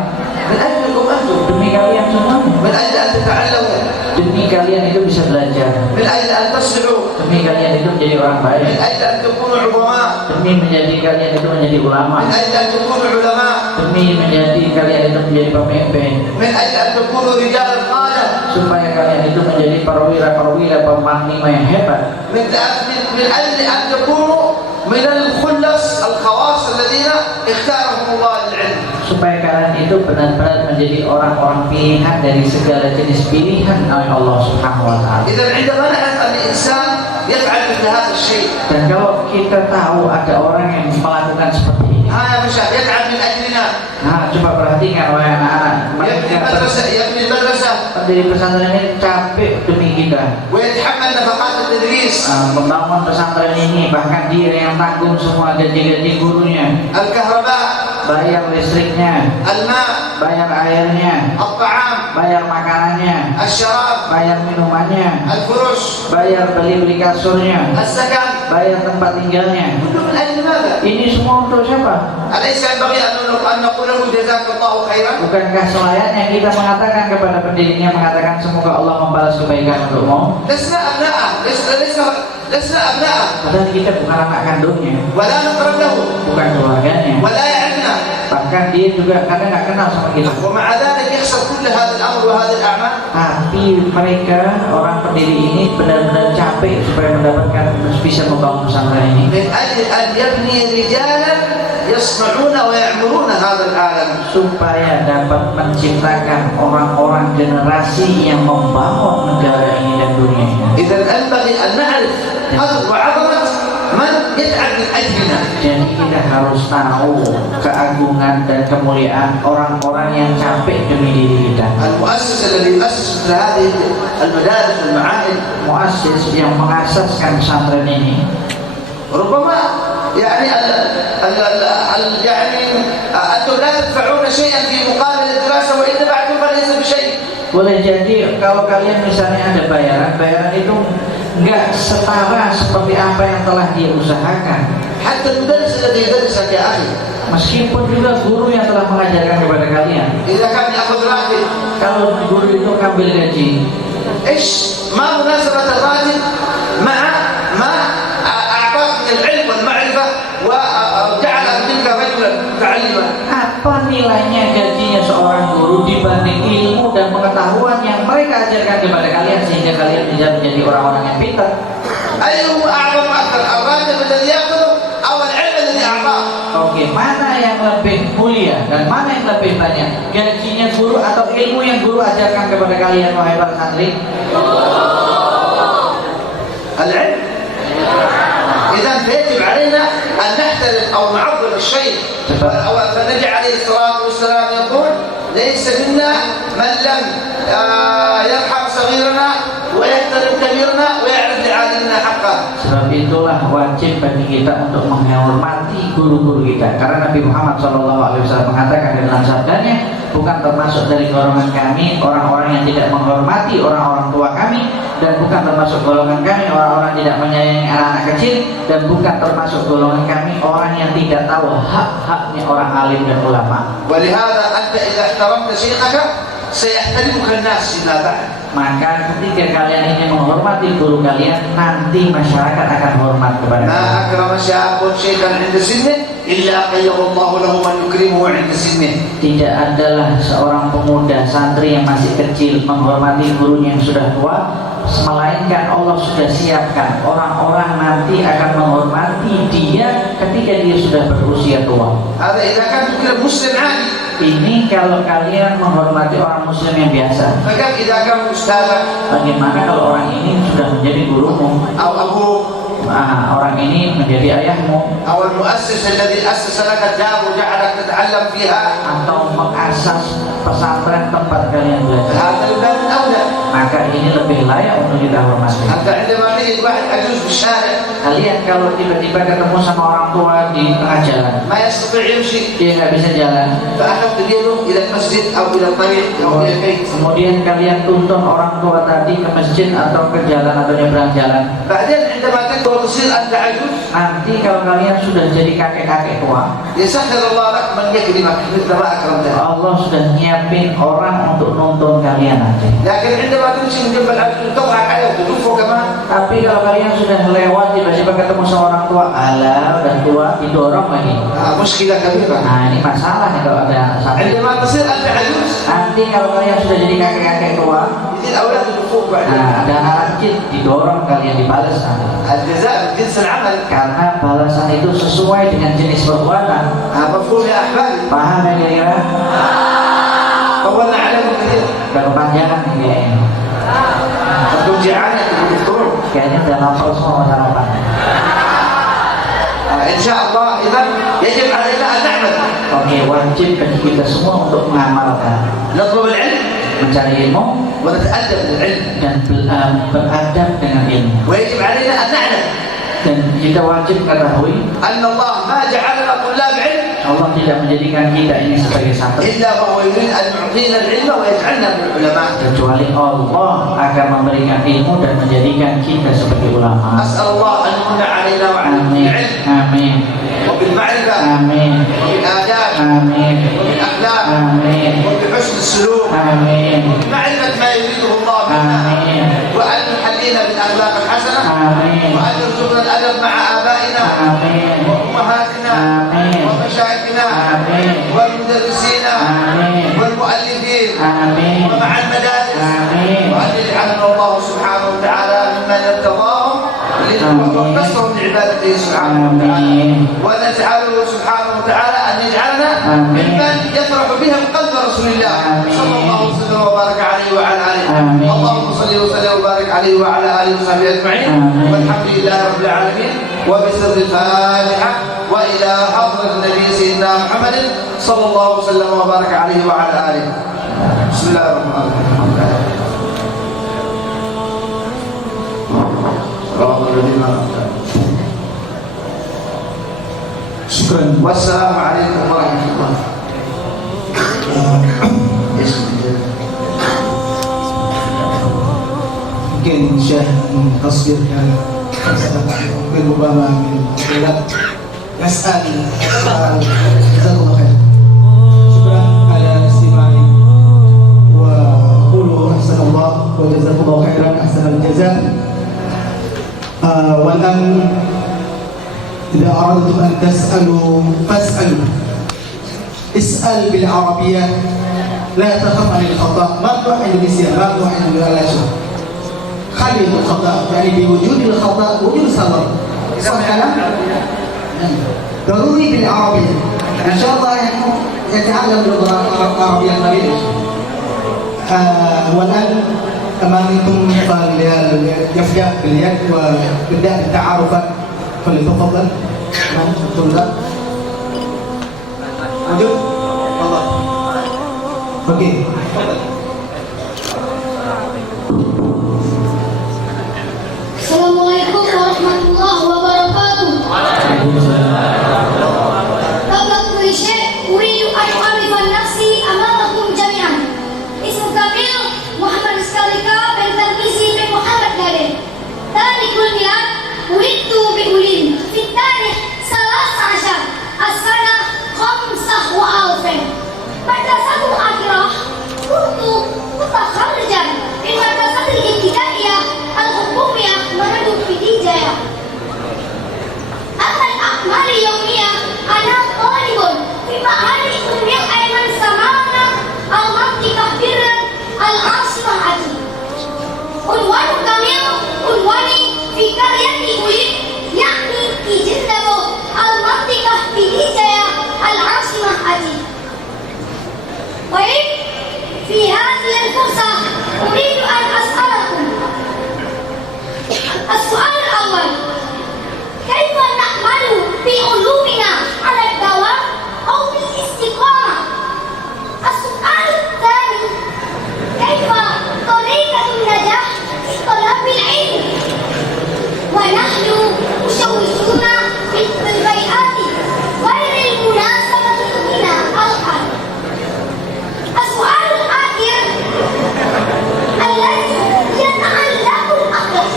من أجلكم أنتم، Demi kalian semua. من أجل أن تتعلموا، Demi kalian itu bisa belajar. من أجل أن تصلحوا، Demi kalian itu menjadi orang من baik. أجل أن تكونوا عظماء، Demi menjadi kalian itu menjadi ulama. من أجل أن تكونوا علماء، Demi menjadi kalian itu menjadi pemimpin. من أجل أن تكونوا رجال قادة، Supaya kalian itu menjadi perwira-perwira panglima yang hebat. من أجل أن تكونوا من الخلص الخواص الذين اختارهم الله للعلم. Supaya kalian itu benar-benar menjadi orang-orang pilihan dari segala jenis pilihan oleh Allah Subhanahu wa taala. إذا عندما نعرف أن الإنسان يفعل مثل هذا الشيء، Dan kalau kita tahu ada orang yang melakukan seperti ini, ها يا مشايخ يتعب من أجلنا، nah coba perhatikan wahai anak-anak, يبني mereka المدرسة، يبني المدرسة pendiri pesantren ini capek demi kita. ويتحمل نفقات التدريس، Membangun pesantren ini, bahkan dia yang tanggung semua gaji-gaji gurunya, الكهرباء، bayar listriknya, الماء، bayar airnya, الطعام، bayar makanannya, الشراب، bayar minumannya, الفرش، bayar beli kasurnya, السكن، bayar tempat tinggalnya. كله من أجل ماذا؟ Ini semua untuk siapa? أليس ينبغي أن نقول له جزاك الله خيرا؟ Bukankah selayaknya kita mengatakan kepada pendirinya, mengatakan semoga Allah membalas kebaikan untukmu? لسنا أبناءه، لسنا أبناءه، Padahal kita bukan anak kandungnya, ولا نقرب له، bukan keluarganya. ولا يعرفنا، Bahkan dia juga kadang nggak kenal sama kita. ومع ذلك يخسر كل هذا الأمر وهذه الأعمال. Tapi mereka, orang pendiri ini benar-benar capek supaya mendapatkan bisa membangun pesantren ini. من أجل أن يبني رجالا يصنعون ويعمرون هذا العالم. Supaya dapat menciptakan orang-orang generasi yang membangun negara ini dan dunia ini. إذا ينبغي أن نعرف قدر وعظمة من يتعب من أجلنا. Jadi kita harus tahu keagungan dan kemuliaan orang-orang yang capek demi diri kita. المؤسس الذي يؤسس مثل هذه المدارس والمعاهد Muassis yang mengasaskan pesantren ini ربما يعني يعني أنتم لا تدفعون شيئا في مقابل الدراسة وإن دفعتم فليس بشيء. boleh jadi kalau kalian misalnya ada bayaran itu nggak setara seperti apa yang telah dia usahakan. حتى المدرس الذي يدرسك يا أخي Meskipun juga guru yang telah mengajarkan kepada kalian, إذا كان يأخذ راتب، kalau guru itu ngambil gaji, إيش ما مناسبة الراتب مع ما أعطاك من العلم والمعرفة nilainya gajinya seorang guru dibanding ilmu dan pengetahuan yang mereka ajarkan kepada kalian sehingga kalian bisa menjadi orang-orang yang pintar? أيهم أعظم أكثر الراتب الذي يأخذه أو العلم الذي أعطاه؟ Oke, mana yang lebih mulia dan mana yang lebih banyak? Gajinya guru atau ilmu yang guru ajarkan kepada kalian wahai para santri? العلم. إذا فيجب علينا أن نحترم أو نعظم الشيء. فالنبي عليه الصلاة والسلام يقول: ليس منا من لم يرحم صغيرنا ويحترم كبيرنا ويعرف لعالمنا حقه. Sebab itulah wajib bagi kita untuk menghormati guru-guru kita, karena Nabi Muhammad SAW mengatakan dalam sabdanya, bukan termasuk dari golongan kami orang-orang yang tidak menghormati orang-orang tua kami, dan bukan termasuk golongan kami orang-orang tidak menyayangi anak-anak kecil, dan bukan termasuk golongan kami orang yang tidak tahu hak-haknya orang alim dan ulama. ولهذا أنت إذا احترمت شيخك سيحترمك الناس فيما بعد. Maka ketika kalian ingin menghormati guru kalian, nanti masyarakat akan hormat kepada ما kalian. أكرم شاب شيخا عند سنه إلا خير الله له من يكرمه عند سنه. Tidak adalah seorang pemuda santri yang masih kecil menghormati gurunya yang sudah tua, melainkan Allah sudah siapkan orang-orang nanti akan menghormati dia ketika dia sudah berusia tua. هذا إذا كان تكرم مسلم عادي. Ini kalau kalian menghormati orang muslim yang biasa. فكم إذا كان أستاذك Bagaimana kalau orang ini sudah menjadi gurumu, أو أبوك orang ini menjadi ayahmu, أو المؤسس الذي أسس لك الدار وجعلك تتعلم فيها؟ atau mengasas pesantren tempat kalian belajar? هذا من باب أولى. Maka ini lebih layak untuk kita hormati. أنت عندما تجد واحد عجوز بالشارع Kalian kalau tiba-tiba ketemu sama orang tua di tengah jalan, ما يستطيع يمشي، dia nggak bisa jalan, فأخذت بيده إلى المسجد أو إلى الطريق أو إلى البيت. kemudian kalian tuntun orang tua tadi ke masjid atau ke jalan atau nyebrang jalan. بعدين عندما تكبر وتصير أنت عجوز Nanti kalau kalian sudah jadi kakek-kakek tua, يسخر الله لك من يكرمك مثل ما أكرمته. Allah sudah nyiapin orang untuk nuntun kalian nanti. لكن عندما تمشي من جنب العجوز تضحك عليه وتلفه كمان. Tapi kalau kalian sudah lewat tiba-tiba ketemu sama orang tua, alah udah tua, didorong lagi. مشكلة كبيرة. Nah ini masalah nih kalau ada santri. عندما تصير أنت عجوز Nanti kalau kalian sudah jadi kakek-kakek tua, يجي الأولاد يلفوك بعدين. nah ada anak kecil didorong kalian dibalas nanti. الجزاء من جنس العمل. Karena balasan itu sesuai dengan jenis perbuatan. مفهوم يا أحبابي؟ Paham ya kira-kira? طولنا عليكم كثير. Udah kepanjangan nih kayaknya. أنتم جيعان أنتم تفطرون. Kayaknya udah lapar semua sarapan. إن شاء الله إذا يجب علينا أن نعمل. Oke, wajib bagi kita semua untuk mengamalkan, نطلب العلم mencari ilmu ونتأدب بالعلم. dan beradab dengan ilmu. ويجب علينا أن نعلم Dan kita wajib ketahui أن الله ما جعلنا طلاب علم Allah tidak menjadikan kita ini sebagai santri إلا وهو يريد أن يعطينا العلم ويجعلنا من العلماء. kecuali Allah akan memberikan ilmu dan menjadikan kita sebagai ulama. أسأل الله أن يمن علينا وعليكم Amin, بالعلم amin, وبالمعرفة amin, وبالآداب amin, وبالأخلاق amin, وبحسن السلوك amin, وبمعرفة ما يريده الله منا amin, وأن يحلينا بالأخلاق الحسنة amin, وأن يرزقنا الأدب مع آبائنا amin, وأمهاتنا amin, ومشايخنا amin, والمدرسين amin, والمؤلفين amin, ومع المدارس amin. وأن يجعلنا الله سبحانه وتعالى ممن ارتضاهم واختصهم لعبادته سبحانه وتعالى ونجعله سبحانه وتعالى أن يجعلنا ممن يفرح بهم قلب رسول الله صلى الله وسلم وبارك عليه وعلى آله. اللهم صل وسلم وبارك عليه وعلى آله وصحبه أجمعين والحمد لله رب العالمين وبسر الفاتحة وإلى حضرة النبي سيدنا محمد صلى الله وسلم وبارك عليه وعلى آله. بسم الله الرحمن الرحيم. شكرا. والسلام عليكم ورحمة الله. mungkin Syekh mentasbihkan mungkin Obama mungkin نسأل جزاك الله خير. شكرا على استماعي وقولوا أحسن الله وجزاكم الله خيرا أحسن الجزاء. والآن إذا أردتم أن تسألوا فاسألوا. اسأل بالعربية لا تخف عن الخطأ. ممنوع إندونيسيا، ممنوع إندونيسيا. خلي الخطأ، يعني بوجود الخطأ وجود صلاة. صح كلام؟ ضروري بالعربية. إن شاء الله يتعلم اللغة العربية قليلا. والآن أمامكم فليفجأ باليد وبدأ التعارف. فليتفضل الطلاب. موجود؟ تفضل. اوكي تفضل. Assalamualaikum warahmatullahi wabarakatuh. قبل كل شيء أريد أن أعرف نفسي أمامكم جميعا. اسم كامل محمد سكاليكا بن ترميزي بن محمد نادر. تاريخ الميلاد ولدت بأولين في التاريخ 13 السنة 25,000. مدرسة الآخرة كنت متخرجا من مدرسة الابتدائية الحكومية منذ ابتدائية. أما الأعمال اليومية أنا طالب في معهد أمية أيمن سمانة المنطقة برا العاصمة عدن. عنوان كامل عنواني في قريتي ولد يعني في جندبو المنطقة بديجية العاصمة عدن. طيب في هذه الفرصة أريد أن أسألكم السؤال الأول: كيف نعمل بعلومنا على الدوام أو بالاستقامة؟ السؤال الثاني: كيف طريقة النجاح في طلب العلم ونحن مشوشون بالبيئات غير المناسبة لنا الآن؟ السؤال الآخر الذي يتعلق الأخر،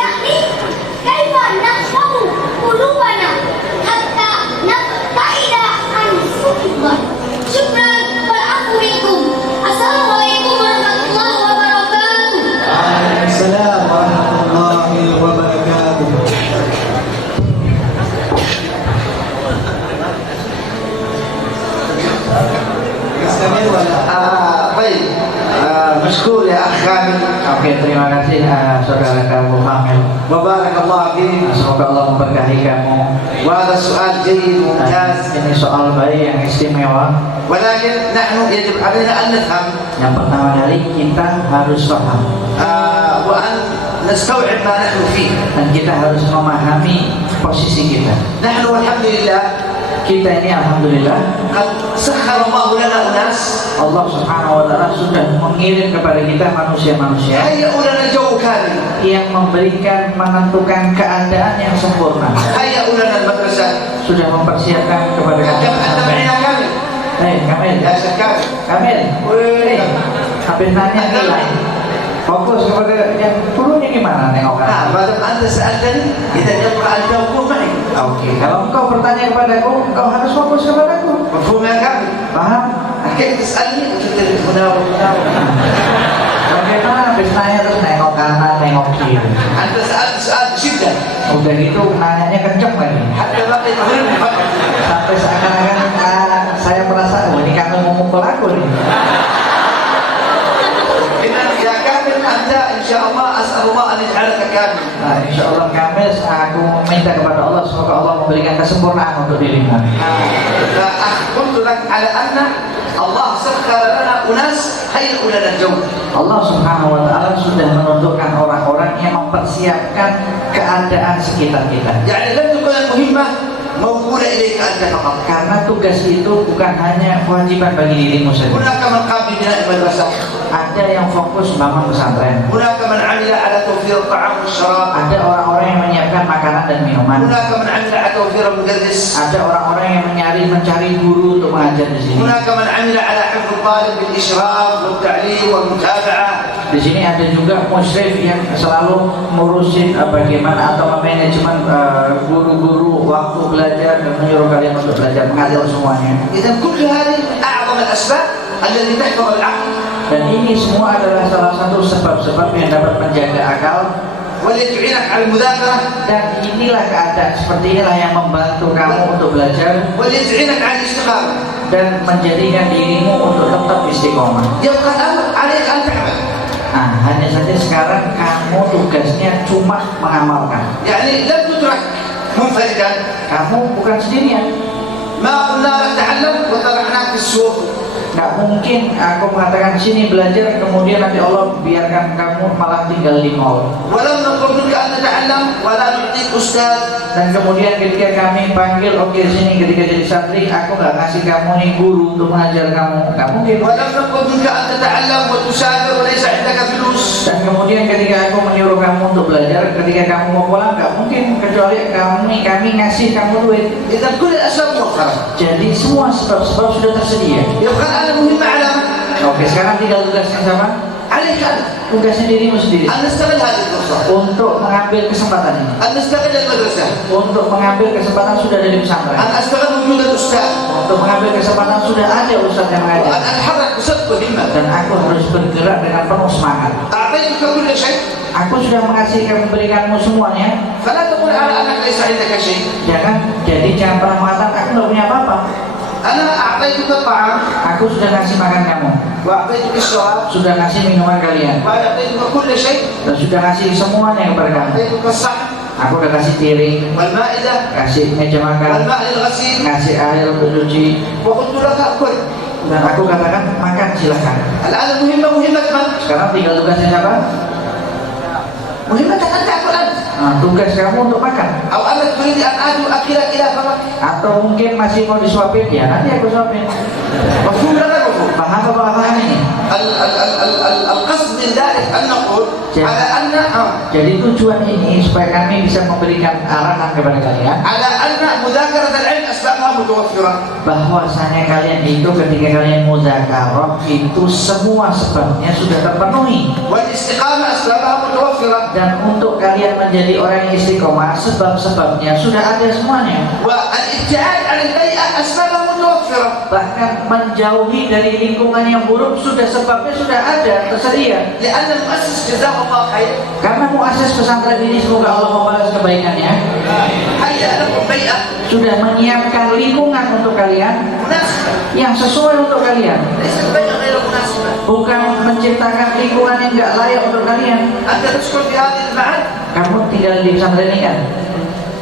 يعني كيف نحفظ قلوبنا حتى نبتعد عن سوء الظن. شكرا والعفو منكم. السلام عليكم ورحمة الله وبركاته. السلام ورحمة الله وبركاته. يستمر ولا؟ طيب مشكور يا أخ كامل. Oke, terima kasih saudara kamu Kamil. وبارك الله فيك. Semoga Allah memberkahi kamu. وهذا السؤال جيد وممتاز. Ini soal baik yang istimewa. ولكن نحن يجب علينا أن نفهم Yang pertama kali kita harus paham وأن نستوعب ما نحن فيه. dan kita harus memahami posisi kita. نحن والحمد لله Kita ini alhamdulillah قد سخر الله لنا أناس Allah Subhanahu wa taala sudah mengirim kepada kita manusia-manusia هيئوا لنا الجو كامل. yang memberikan menentukan keadaan yang sempurna. هيئوا لنا المدرسة. Sudah mempersiapkan kepada كم أنت معنا كامل؟ Kamil. يا شيخ كامل. Kamil. Habis nanya nilai. Fokus kepada yang turunnya gimana nengok kan? ما دام أنت سألتني إذا يبقى أن تكون معي. Oke. Kalau engkau bertanya kepadaku, engkau harus fokus kepadaku. مفهوم يا كامل؟ Paham? كيف تسألني وتدري هنا وهنا؟ Bagaimana habis nanya terus nengok kanan, nengok kiri. أنت سألت سؤال بشدة Udah gitu nanyanya kenceng lagi. حتى بقي ظهير مفكر. Sampai seakan-akan saya merasa, oh ini kamu mau mukul aku nih. إذا يا كامل أنت إن شاء الله أسأل الله أن يجعلك كامل. Nah, insya Allah Kamis aku minta kepada Allah semoga Allah memberikan kesempurnaan untuk dirimu. فقلت لك على أن الله سخر لنا أناس هيئوا لنا الجو. Allah Subhanahu wa taala sudah menentukan orang-orang yang mempersiapkan keadaan sekitar kita. يعني لم تكن المهمة موكولة إليك أنت فقط. Karena tugas itu bukan hanya kewajiban bagi dirimu saja. هناك من قام ببناء المدرسة. Ada yang fokus bangun pesantren. هناك من عمل على توفير الطعام والشراب. Ada orang-orang yang menyiapkan makanan dan minuman. هناك من عمل على توفير المدرس. Ada orang-orang yang mencari guru untuk mengajar di sini. هناك من عمل على حفظ الطالب بالإشراف والتعليم والمتابعة. Di sini ada juga musyrif yang selalu ngurusin bagaimana atau manajemen guru-guru waktu belajar dan menyuruh kalian untuk belajar mengajar semuanya. إذا كل هذه من أعظم الأسباب التي تحفظ العقل. Dan ini semua adalah salah satu sebab-sebab yang dapat menjaga akal. والتي تعينك على المذاكرة. Dan inilah keadaan seperti inilah yang membantu kamu untuk belajar. والتي تعينك على الاستقامة. dan menjadikan dirimu untuk tetap istiqomah. يبقى الأمر عليك أن تعمل. Nah, hanya saja sekarang kamu tugasnya cuma mengamalkan. يعني لن تترك منفردا. Kamu bukan sendirian. ما قلنا لك تعلم وطرحناك في السوق. Nggak mungkin aku mengatakan sini belajar kemudian nanti Allah biarkan kamu malah tinggal di mall. ولم نطلب منك أن تتعلم ولا نعطيك أستاذ. Dan kemudian ketika kami panggil, oke sini ketika jadi santri, aku nggak kasih kamu nih guru untuk mengajar kamu, nggak mungkin. ولم نطلب منك أن تتعلم وتسافر وليس عندك فلوس. Dan kemudian ketika aku menyuruh kamu untuk belajar, ketika kamu mau pulang, nggak mungkin kecuali kami ngasih kamu duit. إذا كل الأسباب موفرة. Jadi semua sebab-sebab sudah tersedia. يبقى الآن المهم أعلم. Oke, sekarang tinggal tugasnya sama. عليك أن Tugasnya dirimu sendiri نستغل هذه الفرصة. untuk mengambil kesempatan ini, أن نستغل المدرسة. untuk mengambil kesempatan sudah ada di pesantren, أن أستغل وجود الأستاذ. untuk mengambil kesempatan sudah ada ustadz yang mengajar. وأن أتحرك بصدق وهمة. Dan aku harus bergerak dengan penuh semangat. أعطيتك كل شيء. Aku sudah memberikanmu semuanya. فلا تقول على أنك ليس عندك شيء. Jangan pernah mengatakan aku nggak punya apa-apa. أنا أعطيتك الطعام. Aku sudah ngasih makan kamu, وأعطيتك الشراب. sudah ngasih minuman kalian, وأعطيتك كل شيء. dan sudah ngasih semuanya kepada kamu. أعطيتك الصحن Aku udah kasih piring, والمائدة kasih meja makan, والماء للغسيل. ngasih air untuk cuci, وقلت لك كل. dan aku katakan makan silahkan. الآن المهمة مهمة من؟ Sekarang tinggal tugasnya siapa? مهمتك أن تأكل أنت. Tugas kamu untuk makan. أو أنك تريد أن أكلك إلى فمك. Atau mungkin masih mau disuapin, ya nanti aku suapin. مفهوم ولا غير مفهوم؟ Paham apa paham ini? القصد من ذلك أن نقول على أن Jadi tujuan ini supaya kami bisa memberikan arahan kepada kalian على أن مذاكرة العلم أسبابها متوفرة. bahwasanya kalian itu ketika kalian muzakarah itu semua sebabnya sudah terpenuhi, والاستقامة أسبابها متوفرة. dan untuk kalian menjadi orang yang istiqomah sebab-sebabnya sudah ada semuanya. والابتعاد عن البيئة أسبابها متوفرة. Bahkan menjauhi dari lingkungan yang buruk sudah sebabnya sudah ada tersedia. لأن المؤسس جزاه الله خير Karena muassis pesantren ini semoga Allah membalas kebaikannya هيأ لكم بيئة sudah menyiapkan lingkungan untuk kalian مناسبة. yang sesuai untuk kalian, ليست بيئة غير مناسبة. bukan menciptakan lingkungan yang nggak layak untuk kalian. أنت تسكن في هذه المعاد. Kamu tinggal di pesantren ini kan?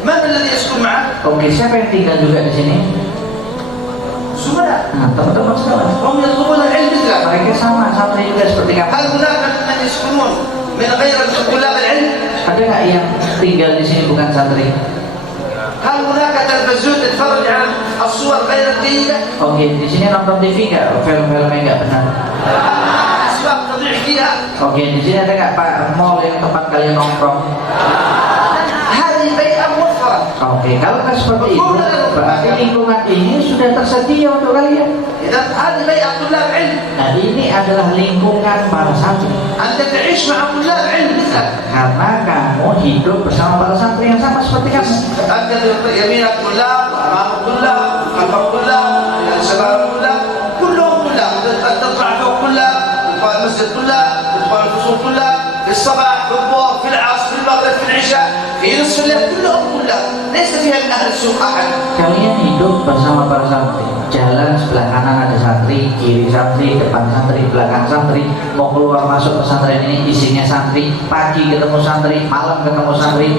من الذي يسكن معك؟ Oke, siapa yang tinggal juga di sini? زملاء. Nah, teman-teman sekalian, هم يطلبون العلم مثلك. mereka sama juga seperti kamu. هل هناك من يسكنون من غير طلاب العلم؟ Ada nggak yang tinggal di sini bukan santri? هل هناك تلفزيون تتفرج على الصور غير الجيدة؟ Oke, di sini nonton TV nggak? Film-filmnya nggak benar. أسباب تضيع فيها. Oke, di sini ada nggak Pak mall yang tempat kalian nongkrong? هذه بيئة موفرة. Oke, kalau nggak seperti itu, berarti lingkungan ini sudah tersedia untuk kalian. إذا هذه بيئة طلاب علم. Nah, ini adalah lingkungan para santri. أنت تعيش مع طلاب علم مثلك. Karena kamu hidup bersama para santri yang sama seperti kamu. أنت يمينك طلاب وأمامك طلاب وخلفك طلاب شباب طلاب كلهم طلاب. أنت تطلع فوق طلاب تدخل المسجد طلاب تدخل الفصول طلاب في الصباح في الظهر في العصر في المغرب في العشاء في نصف الليل كلهم طلاب ليس فيها من أهل السوق أحد. Kalian hidup bersama para santri. Jalan sebelah kanan ada santri, kiri santri, depan santri, belakang santri. Mau keluar masuk pesantren ini isinya santri. Pagi ketemu santri, malam ketemu santri,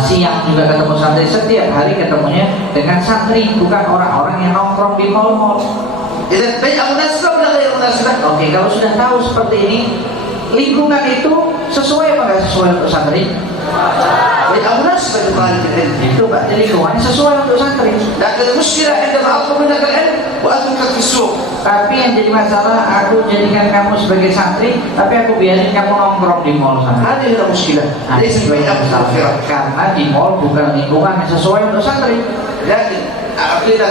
siang juga ketemu santri. Setiap hari ketemunya dengan santri, bukan orang-orang yang nongkrong di mall-mall. إذا بيئة مناسبة ولا غير مناسبة؟ Oke, kalau sudah tahu seperti ini, lingkungan itu sesuai apa nggak sesuai untuk santri? بيئة مناسبة لطالب العلم. Itu berarti lingkungannya sesuai untuk santri. لكن المشكلة عندما أطلب منك العلم وأتركك في السوق. Tapi yang jadi masalah, aku jadikan kamu sebagai santri, tapi aku biarin kamu nongkrong di mall sana. هذه هي المشكلة. Nah, ليس itu بيئة yang masalah. متوفرة. Karena di mall bukan lingkungan yang sesuai untuk santri. لكن أعطيك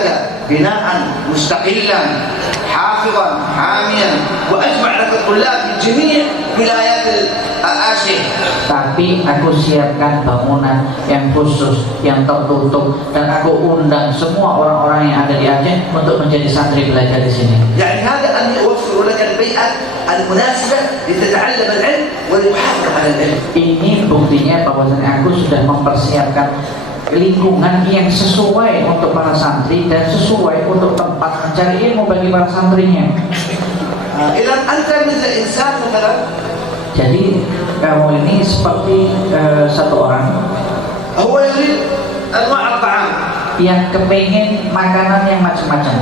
بناء مستقلا حافظا حاميا وأجمع لك الطلاب من جميع ولايات آسيا. Tapi aku siapkan bangunan yang khusus, yang tertutup, dan aku undang semua orang-orang yang ada di Aceh untuk menjadi santri belajar di sini. يعني هذا أن يوفر لك البيئة المناسبة لتتعلم العلم ولتحافظ على العلم. Ini buktinya bahwasanya aku sudah mempersiapkan lingkungan yang sesuai untuk para santri dan sesuai untuk tempat mencari ilmu bagi para santrinya. إذا أنت مثل إنسان مثلا. Jadi kamu ini seperti satu orang هو يريد أنواع الطعام. yang kepengen makanan yang macam-macam.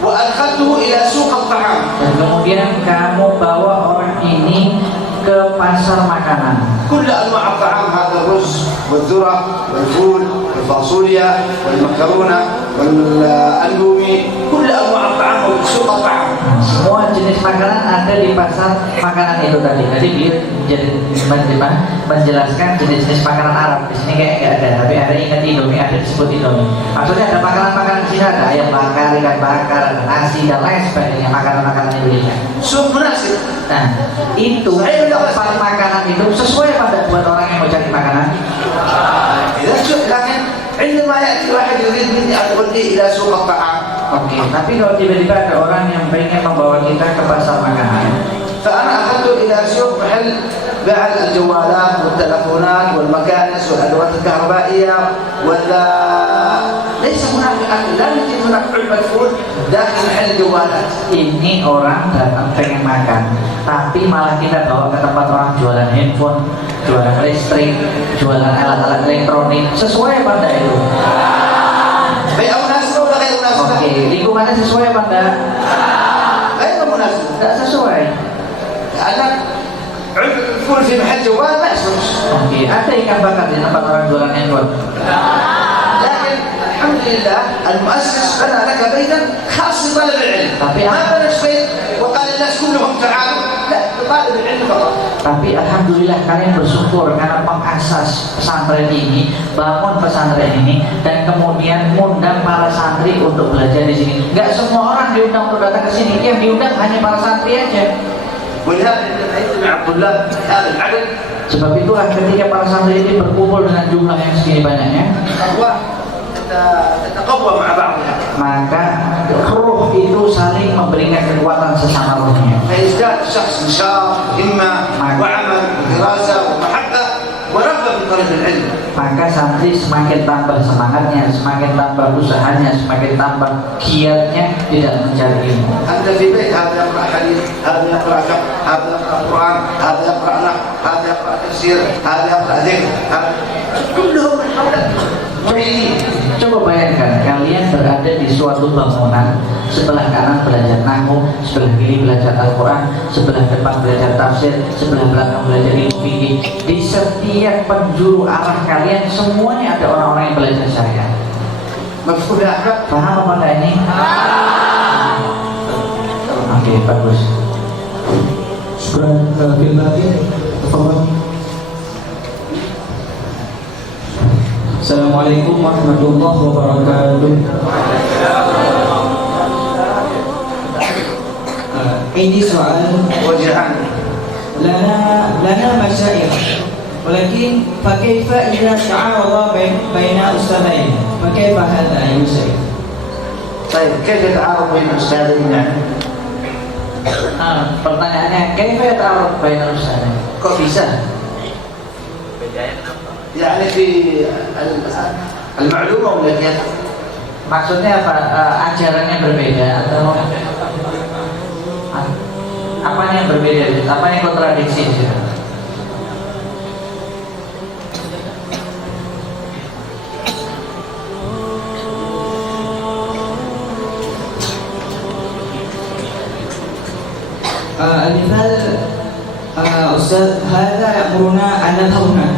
وأدخلته إلى سوق الطعام. Dan kemudian kamu bawa orang ini ke pasar makanan. كل أنواع الطعام، هذا الرز والذرة والفول والفاصوليا والمكرونة والأندومي، كل أنواع الطعام سوق الطعام. Semua jenis makanan ada di pasar makanan itu tadi. Jadi dia menjelaskan jenis-jenis makanan Arab. Di sini kayak nggak ada, tapi ada ingat Indomie, ada disebut Indomie. Maksudnya ada makanan-makanan di sini, ada ayam bakar, ikan bakar, ada nasi dan lain sebagainya, makanan-makanan Indonesia. سوق مناسب. Nah, itu tempat makanan itu sesuai pada buat orang yang mau cari makanan. لكن عندما يأتي واحد يريد مني أن أوديه إلى سوق الطعام. Oke, tapi kalau tiba-tiba ada orang yang pengen membawa kita ke pasar makanan, فأنا أخذته إلى سوق محل بيع الجوالات والتلفونات والمكانس والأدوات الكهربائية ولا ليس هناك لا يوجد هناك علبة فول داخل محل الجوالات. ini orang datang pengen makan, tapi malah kita bawa ke tempat orang jualan handphone, jualan listrik, jualan alat-alat elektronik, sesuai pada itu. بيع مناسبة ولا غير مناسبة؟ Oke, lingkungannya sesuai pada غير مناسبة. tidak sesuai. أنا علبة الفول في محل جوال ما يصلح. Oke, ada ikan bakar di tempat orang jualan handphone. لكن الحمد لله المؤسس بنى لك بيتا خاص بطالب العلم. ما بنى بيت وقال الناس كلهم تعالوا، لا لطالب العلم فقط. Tapi alhamdulillah kalian bersyukur karena pengasas pesantren ini, bangun pesantren ini, dan kemudian mengundang para santri untuk belajar di sini. Enggak semua orang diundang untuk datang ke sini, yang diundang hanya para santri aja. ولهذا يجتمع الطلاب هذا العدد. Sebab itulah ketika para santri ini berkumpul dengan jumlah yang segini banyaknya, تتقوى مع بعضها. maka ruh itu saling memberikan kekuatan sesama ruhnya. فيزداد الشخص نشاط، همة، وعمل، ودراسة، ومحبة، ورغبة في طلب العلم. Maka santri semakin tambah semangatnya, semakin tambah usahanya, semakin tambah giatnya di dalam mencari ilmu. أنت في بيت هذا يقرأ حديث، هذا يقرأ فقه، هذا يقرأ قرآن، هذا يقرأ نحو، هذا يقرأ تفسير، هذا يقرأ ذكر، كلهم من حولك معينين. Coba bayangkan kalian berada di suatu bangunan, sebelah kanan belajar nahwu, sebelah kiri belajar Al-Quran, sebelah depan belajar tafsir, sebelah belakang belajar ilmu fikih. Di setiap penjuru arah kalian semuanya ada orang-orang yang belajar syariat. مفهوم يا أحمد؟ Paham apa enggak ini? Oke, bagus. Syukran lagi. Tafadhal. Assalamualaikum warahmatullahi wabarakatuh. Ini soal وجهان. لنا مشايخ ولكن فكيف إذا تعارض بين أستاذين فكيف هذا يا شيخ؟ طيب كيف يتعارض بين الأستاذين يعني؟ Pertanyaannya, kaifa yata'arraf bainal ustadzain? Kok bisa? يعني في المعلومة ولا كيف؟ Maksudnya apa? Ajarannya berbeda atau apanya yang berbeda? Apa yang kontradiksi? المثال أستاذ هذا يأمرنا أن نذهب هنا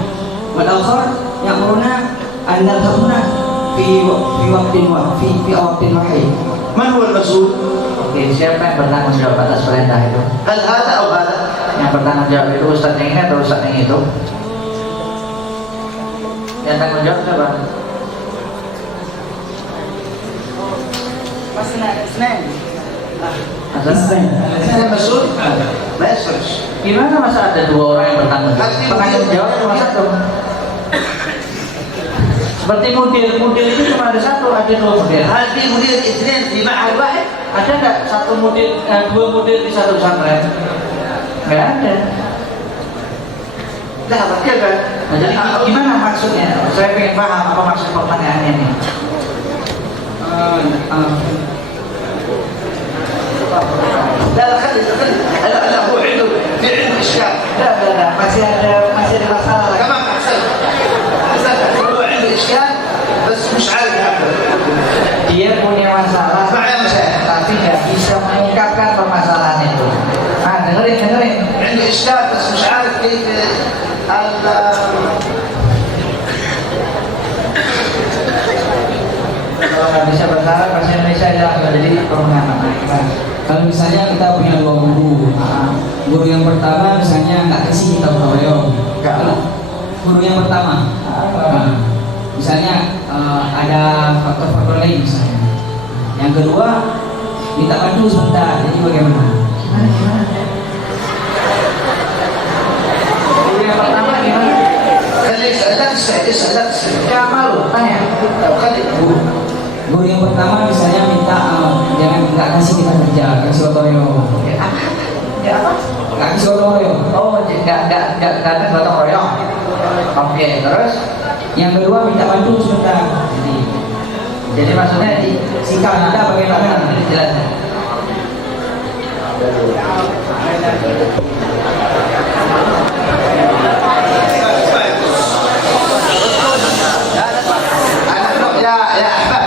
والآخر يأمرنا أن نذهب هنا في وقت واحد. من هو المسؤول؟ Oke, siapa yang bertanggung jawab atas perintah itu? هل هذا أو هذا؟ Yang bertanggung jawab itu ustadz yang ini atau ustadz yang itu? Yang tanggung jawab siapa? أنا مسؤول؟ ما يصلح. Gimana masa ada dua orang yang bertanggung jawab? Penanggung jawab cuma satu. Seperti model itu cuma ada satu, ada dua model. هل في مدير اثنين في معهد واحد؟ Ada nggak satu model, dua model di satu pesantren? Nggak ada. لحظة كيف؟ Nah, jadi gimana maksudnya? Saya pengen yakin paham apa maksud pertanyaannya ini? لا خلي لا هو عنده اشكال. لا masih ada masalah. تمام احسن هو عنده اشكال بس مش عارف يعبر. Dia punya masalah, tapi nggak bisa mengungkapkan permasalahan itu. Ah, dengerin. عنده اشكال بس مش عارف كيف kalau nggak bisa bahasa bahasa Indonesia aja jadi permengaman. Kalau misalnya kita punya dua guru, guru yang pertama misalnya nggak kasih kita tutorial. Guru yang pertama, misalnya ada faktor-faktor lain misalnya. Yang kedua minta bantu sebentar, jadi bagaimana? Guru yang pertama gimana? خلي اسال Jangan malu, tanya. Guru yang pertama misalnya minta jangan nggak kasih kita kerja, kasih tutorial. Ya apa? Nggak kasih tutorial. Oh, nggak ada gotong royong. Oke, terus Yang kedua minta bantu sebentar. jadi maksudnya Sikap kita bagaimana? Jelasnya. يا احباب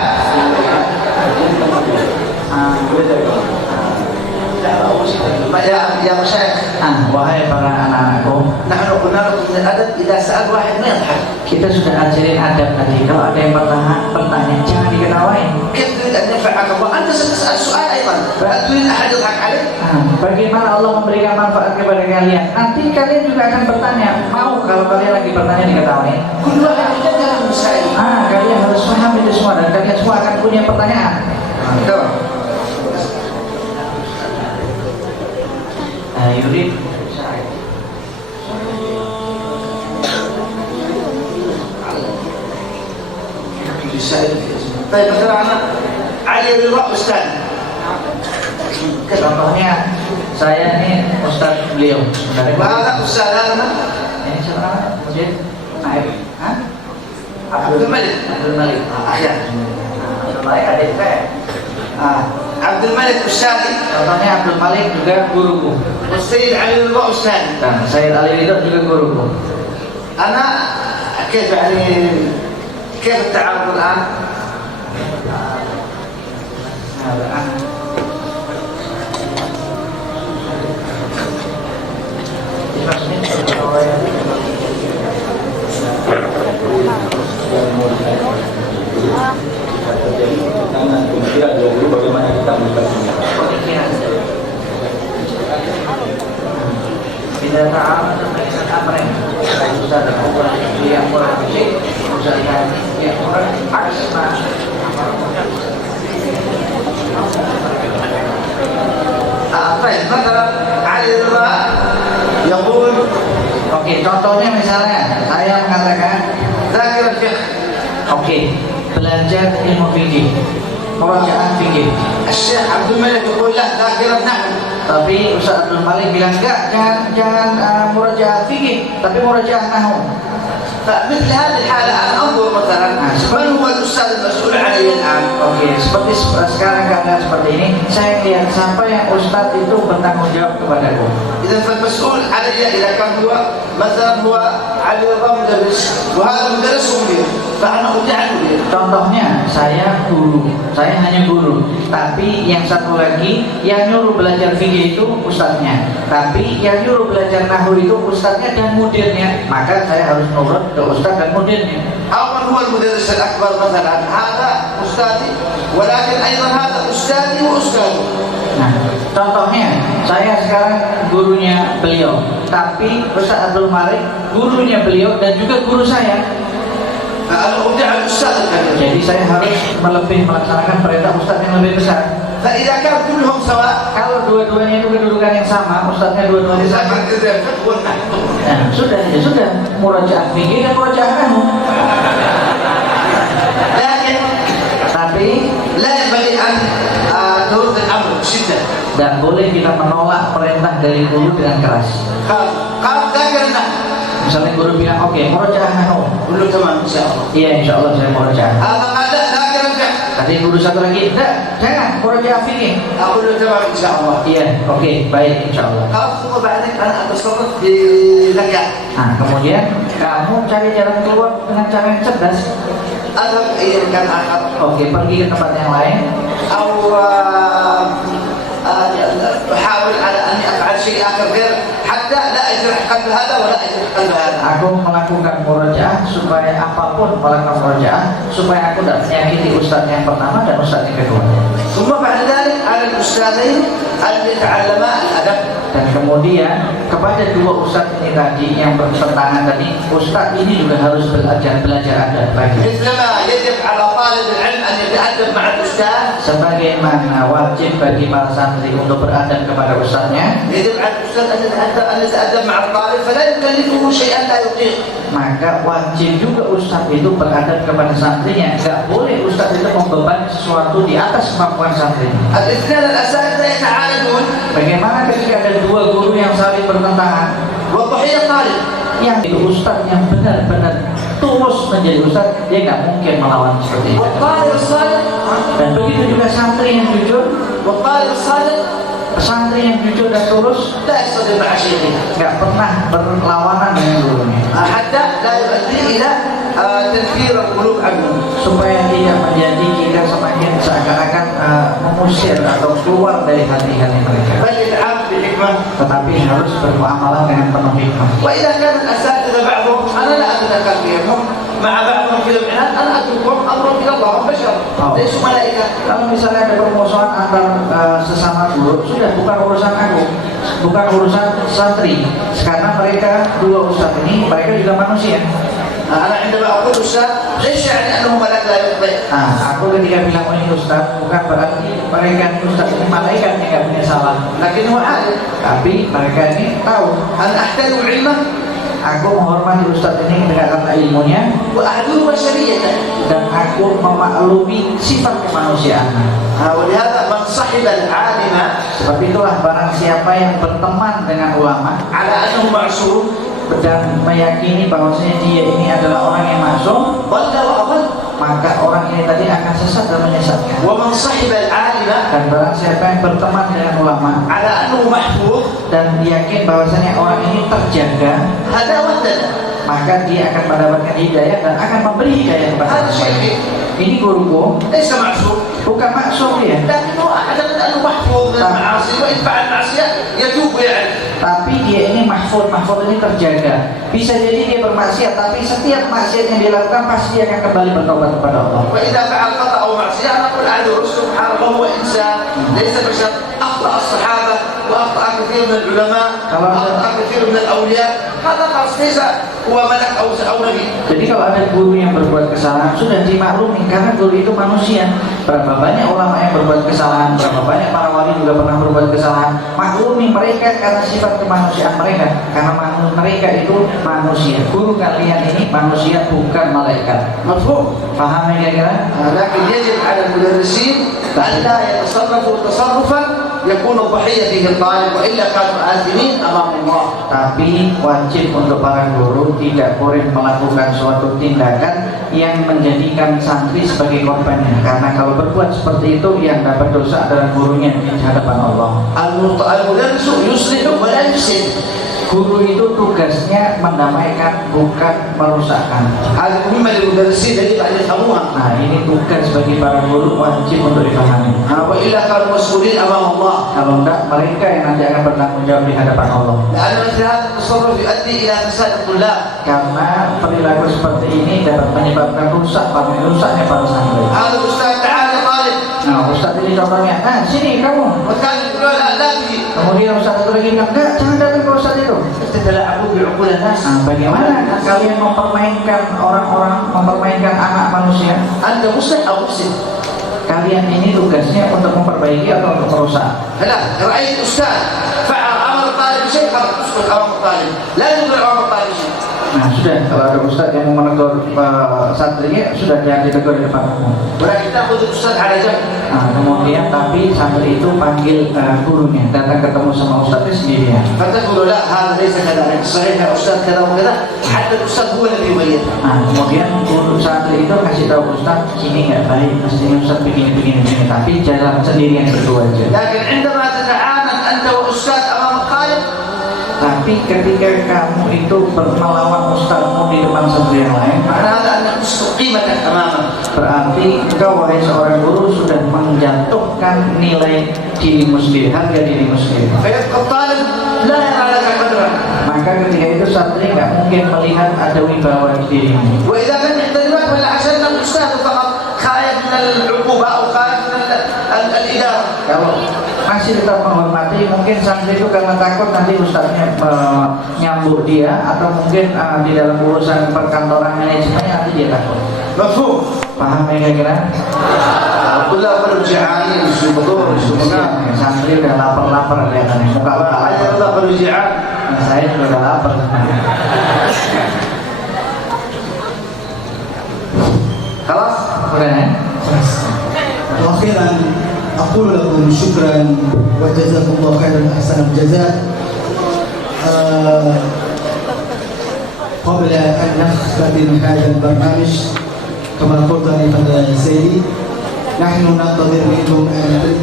يا مشايخ Wahai para anak-anakku, نحن قلنا لكم من الادب اذا سال واحد ما يضحك. kita sudah ajarin adab tadi. Kalau ada yang bertanya, jangan diketawain. كيف تريد ان ينفعك الله؟ انت ستسال سؤال ايضا، هل تريد احد يضحك عليك؟ Bagaimana Allah memberikan manfaat kepada kalian? Nanti kalian juga akan bertanya, mau kalau kalian lagi bertanya diketawain? كل واحد يجدد المسائل. Kalian harus paham itu semua dan kalian semua akan punya pertanyaan. تمام. Yurid طيب مثلا انا علي رضا استاذ. contohnya saya ini Ustadz beliau dari وهذا استاذ هذا ini siapa namanya? Mujid Naib. عبد الملك. Abdul Malik. احيانا Abdul Malik adik saya. عبد الملك استاذي Contohnya Abdul Malik juga guruku. والسيد علي رضا استاذي. Dan Sayyid Ali Ridho juga guruku. انا كيف يعني كيف التعامل الان؟ Kira-kira dulu bagaimana kita menyikapinya? Bila ta'amal dengan amrin Ustaz al-Qur'an yang kurang fisik Ustaz yang kurang aksma. طيب مثلا علي رضا يقول Oke, contohnya misalnya saya mengatakan ذاكر الفقه. oke, belajar ilmu fikih, murajaah fikih. الشيخ عبد الملك يقول لا ذاكر النحو. Tapi Ustaz Abdul Malik bilang enggak, jangan murajaah fikih, tapi murajaah nahwu. فمثل هذه الحالة أنا أنظر مثلا من هو الأستاذ المسؤول علي الآن؟ Oke, seperti sekarang keadaan seperti ini, saya lihat siapa yang Ustadz itu bertanggung jawab kepadaku. إذا فالمسؤول علي إذا كان هو مثلا هو علي رضا مدرس وهذا مدرس مدير فأنا أرجع المدير. Contohnya, saya guru, saya hanya guru. Tapi yang satu lagi, yang nyuruh belajar fikih itu ustadznya. Tapi yang nyuruh belajar nahwu itu ustadznya dan mudirnya. Maka saya harus nurut ke ustadz dan mudirnya. أو من هو المدرس الأكبر مثلا هذا أستاذي ولكن أيضا هذا أستاذي وأستاذه. Nah, contohnya, saya sekarang gurunya beliau. Tapi Ustaz Abdul Malik gurunya beliau dan juga guru saya. أنا أرجع الأستاذ الكبير. Jadi saya harus melaksanakan perintah ustadz yang lebih besar. فإذا كان كلهم سواء Kalau dua-duanya itu kedudukan yang sama, ustadznya dua-duanya إذا sama. كان إذا الفقه والنحو. Nah, sudah murajaah fikih dan murajaah nahwu. لكن Tapi لا ينبغي أن نرد الأمر بشدة. tidak boleh kita menolak perintah dari guru dengan keras. قال ذاكر النحو. Misalnya guru bilang, oke, murojaah nahwu. قل له تمام ان شاء الله. Iya, insya Allah saya murojaah. هذا قال لا لا ترجع. Tadi guru satu lagi, enggak, jangan murojaah fikih. اقول له تمام ان شاء الله. Iya, oke, baik, insya Allah. خلاص ثم بعدين انا اتصرف بذكاء. Nah, kemudian kamu cari jalan keluar dengan cara yang cerdas. اذهب اي مكان اخر. Oke, pergi ke tempat yang lain. او احاول على اني افعل شيء اخر غير حتى لا اجرح قلب هذا ولا اجرح قلب هذا. Aku melakukan murojaah supaya apapun melakukan murojaah supaya aku tidak menyakiti ustadz yang pertama dan ustadz yang kedua. ثم بعد ذلك على الاستاذين ان يتعلما الادب. Dan kemudian kepada dua ustadz ini tadi yang bertentangan tadi, ustadz ini juga harus belajar adab lagi. مثلما يجب على طالب العلم ان يتادب مع الاستاذ. Sebagaimana wajib bagi para santri untuk beradab kepada ustadznya, يجب على الاستاذ ان يتادب مع الطالب فلا يكلفه شيئا لا يطيق. maka wajib juga ustadz itu beradab kepada santrinya. Gak boleh ustadz itu membebani sesuatu di atas kemampuan santrinya. الاثنين الاساتذه يتعاندون. Bagaimana ketika ada dua guru yang saling bertentangan, والضحيه طالب. yang itu ustadz yang benar-benar tulus menjadi ustadz, dia nggak mungkin melawan seperti itu. والطالب الصادق. Dan begitu juga santri yang jujur, والطالب الصادق santri yang jujur dan tulus لا يصطدم مع شيخه. nggak pernah berlawanan dengan gurunya, حتى لا يؤدي الى تنفير القلوب عنه. supaya tidak menjadi kita semakin seakan-akan mengusir atau keluar dari hati-hati mereka. بل يتعامل بحكمه. Tetapi harus bermuamalah dengan penuh hikmah. واذا كان الاساتذه بعضهم انا لا اتدخل فيهم مع بعضهم في الامتحان انا اتركهم امرهم الى الله هم بشر ليسوا ملائكه. Kalau misalnya ada permusuhan antar sesama guru, sudah bukan urusan aku, bukan urusan santri. Karena mereka dua ustadz ini, mereka juga manusia. انا عندما اقول استاذ ليس يعني انه ملك لا يخطئ. Nah, aku ketika bilang ini ustadz, bukan berarti mereka ustadz ini malaikat yang nggak punya salah. لكنه عالم. Tapi mereka ini tahu. انا احترم علمه Aku menghormati ustadz ini dengan karena ilmunya, واحجر بشريته. dan aku memaklumi sifat kemanusiaan. ولهذا من صحب العالم Sebab itulah barang siapa yang berteman dengan ulama على انه معصوم dan meyakini bahwasanya dia ini adalah orang yang maksum, ضل واضل. maka orang ini tadi akan sesat dan menyesatkan. ومن صحب العالم Dan barang siapa yang berteman dengan ulama على انه محفوظ dan yakin bahwasanya orang ini terjaga, هذا وحده. maka dia akan mendapatkan hidayah dan akan memberi hidayah kepada هذا orang شيء lain. فيه. Ini guruku ليس معصوم bukan maksum dia, لكنه اعتقد انه محفوظ من المعاصي وان فعل معصيه يتوب ويعرف. tapi dia ini mahfud ini terjaga. Bisa jadi dia bermaksiat, tapi setiap maksiat yang dilakukan pasti dia akan kembali bertobat kepada Allah. واذا فعل خطا او معصيه نقول اعذر سبحان الله هو انسان ليس بشر. اخطا الصحابه واخطا كثير من العلماء واخطا كثير من الاولياء هذا خلاص ليس هو ملك او نبي. Jadi kalau ada guru yang berbuat kesalahan sudah dimaklumi karena guru itu manusia. Berapa banyak ulama yang berbuat kesalahan, berapa banyak para wali juga pernah berbuat kesalahan. Maklumi mereka karena sifat kemanusiaan mereka, karena mereka itu manusia. Guru kalian ini manusia bukan malaikat. مفهوم. Paham ya kira-kira? لكن يجب على المدرسين الا يتصرفوا تصرفا يكون الضحيه فيه الطالب والا كانوا آثمين امام الله. Tapi wajib untuk para guru tidak boleh melakukan suatu tindakan yang menjadikan santri sebagai korbannya. Karena kalau berbuat seperti itu yang dapat dosa adalah gurunya di hadapan Allah. المدرس يصلح ولا يفسد. Guru itu tugasnya mendamaikan, bukan merusakkan. هذه مهمه للمدرسين يجب ان يفهموها. Nah, ini tugas bagi para guru wajib untuk dipahami. والا كانوا مسؤولين امام الله. Kalau enggak, mereka yang nanti akan bertanggung jawab di hadapan Allah. لان مثل هذا التصرف يؤدي الى فساد الطلاب. Karena perilaku seperti ini dapat menyebabkan rusaknya para santri. هذا الاستاذ تعال يا طالب. Nah, Ustadz ini contohnya, nah sini kamu. وكان يقول لا تجي. Kemudian Ustadz itu lagi bilang, enggak, jangan datang ke Ustadz itu. تتلاعبوا بعقول الناس. Nah, bagaimana kalian mempermainkan orang-orang, mempermainkan anak manusia? انت مصلح او مفسد. Kalian ini tugasnya untuk memperbaiki atau untuk merusak? لا رايت استاذ فعل امر الطالب شيء خلاص اسكت امام الطالب لا يقول امام الطالب شيء. Nah sudah, kalau ada ustaz yang mau menegur santrinya sudah jangan ditegur di depan umum. ولكن تأخذ الأستاذ على جنب. Nah, kemudian tapi santri itu panggil gurunya, datang ketemu sama ustaznya sendirian. فتقول لا هذا ليس كذلك صحيح يا أستاذ كذا وكذا حتى الأستاذ هو الذي يبين. Nah, kemudian guru santri itu kasih tahu ustaz, sini nggak baik, mestinya ustaz begini, tapi jalan sendirian berdua aja. لكن عندما تتعامل أنت وأستاذ أمام القائد Tapi ketika kamu itu melawan ustazmu di depan santri yang lain, معنى هذا أنك تسقط قيمتك أمامه. berarti engkau wahai seorang guru sudah menjatuhkan nilai dirimu sendiri, harga dirimu sendiri. فيبقى الطالب لا يرى لك قدرا. Maka ketika itu santri nggak mungkin melihat ada wibawa di dirimu. وإذا لم يحترمك ولا عشان الأستاذ فقط خايف من العقوبة أو خايف من الإدارة. Kalau masih tetap menghormati, mungkin santri itu karena takut nanti ustaznya nyambuk dia, atau mungkin di dalam urusan perkantoran manajemennya nanti dia takut. مفهوم. Paham ya kira-kira? الطلاب كلهم جعانين مش بطور مش بطور. Santri udah lapar kelihatannya, muka أي الله كلهم جعان. saya juga udah lapar. خلاص. Udah ya? وأخيرا أقول لكم شكرا وجزاكم الله خيرا أحسن الجزاء. قبل أن نختتم هذا البرنامج كما قلت لفضيلة سيدي، نحن ننتظر منكم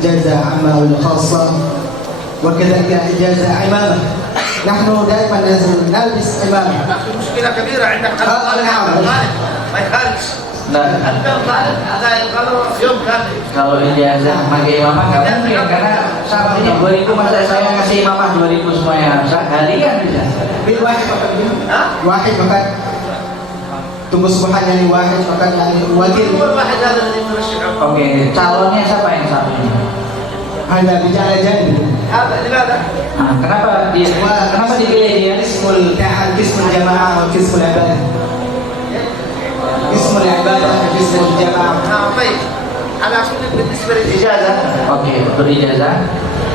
إجازة عامة والخاصة وكذلك إجازة عمامة. نحن دائما نلبس عمامة. مشكلة كبيرة عندك. نعم. ما يخالفش. Nah, أنت طالب هذا يقالوا يوم كامل. kalau ijazah pakai imamah nggak mungkin, karena syaratnya 2000, masa saya ngasih imamah 2000 semuanya, harian bisa. بالواحد فقط. واحد فقط. Tunggu subhan yang wahid faqat yang wakil. هو الواحد هذا الذي يمشي العقوبة. Oke, calonnya siapa yang satu ini? هذا بجعل جانب. هذا لماذا؟ Nah, kenapa dipilih dia? قسم الجماعة وقسم العبادة. قسم العبادة وقسم الجماعة. طيب. على كل بالنسبة للإجازة. Oke, untuk ijazah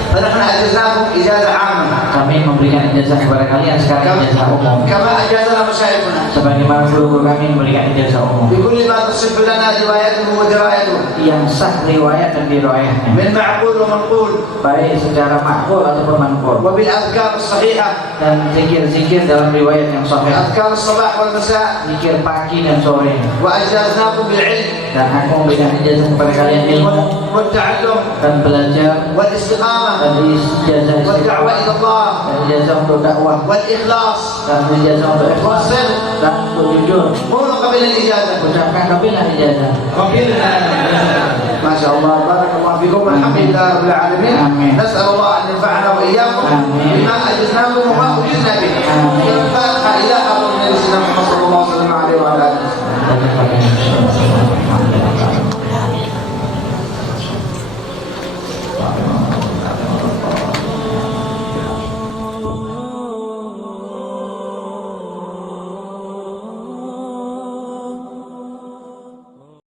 فنحن أجزناكم إجازة عامة. kami memberikan ijazah kepada kalian sekarang ijazah umum. كما أجازنا مشايخنا. Sebagaimana guru kami memberikan ijazah umum. بكل ما تصح لنا روايته ودرايته. Yang sah riwayat dan diriwayatnya. من معقول ومنقول. Baik secara makul ataupun manqul. وبالأذكار الصحيحة. Dan zikir-zikir dalam riwayat yang sahih. أذكار الصباح والمساء. Zikir pagi dan sore. وأجازناكم بالعلم. Dan aku memberikan ijazah kepada kalian ilmu والتعلم. dan belajar, والاستقامة. dan ijazah والدعوة إلى الله. dan ijazah untuk dakwah, والإخلاص. dan ijazah untuk ikhlas, والصدق. dan untuk jujur. قولوا قبل الإجازة. Ucapkan kabilah ijazah. ما شاء الله بارك الله فيكم والحمد لله رب العالمين. آمين. نسأل الله أن ينفعنا وإياكم آمين. بما أجزناكم وما أجزنا به. آمين. الفاتحة إلى حضرة سيدنا محمد صلى الله عليه وسلم عليه وعلى آله وسلم.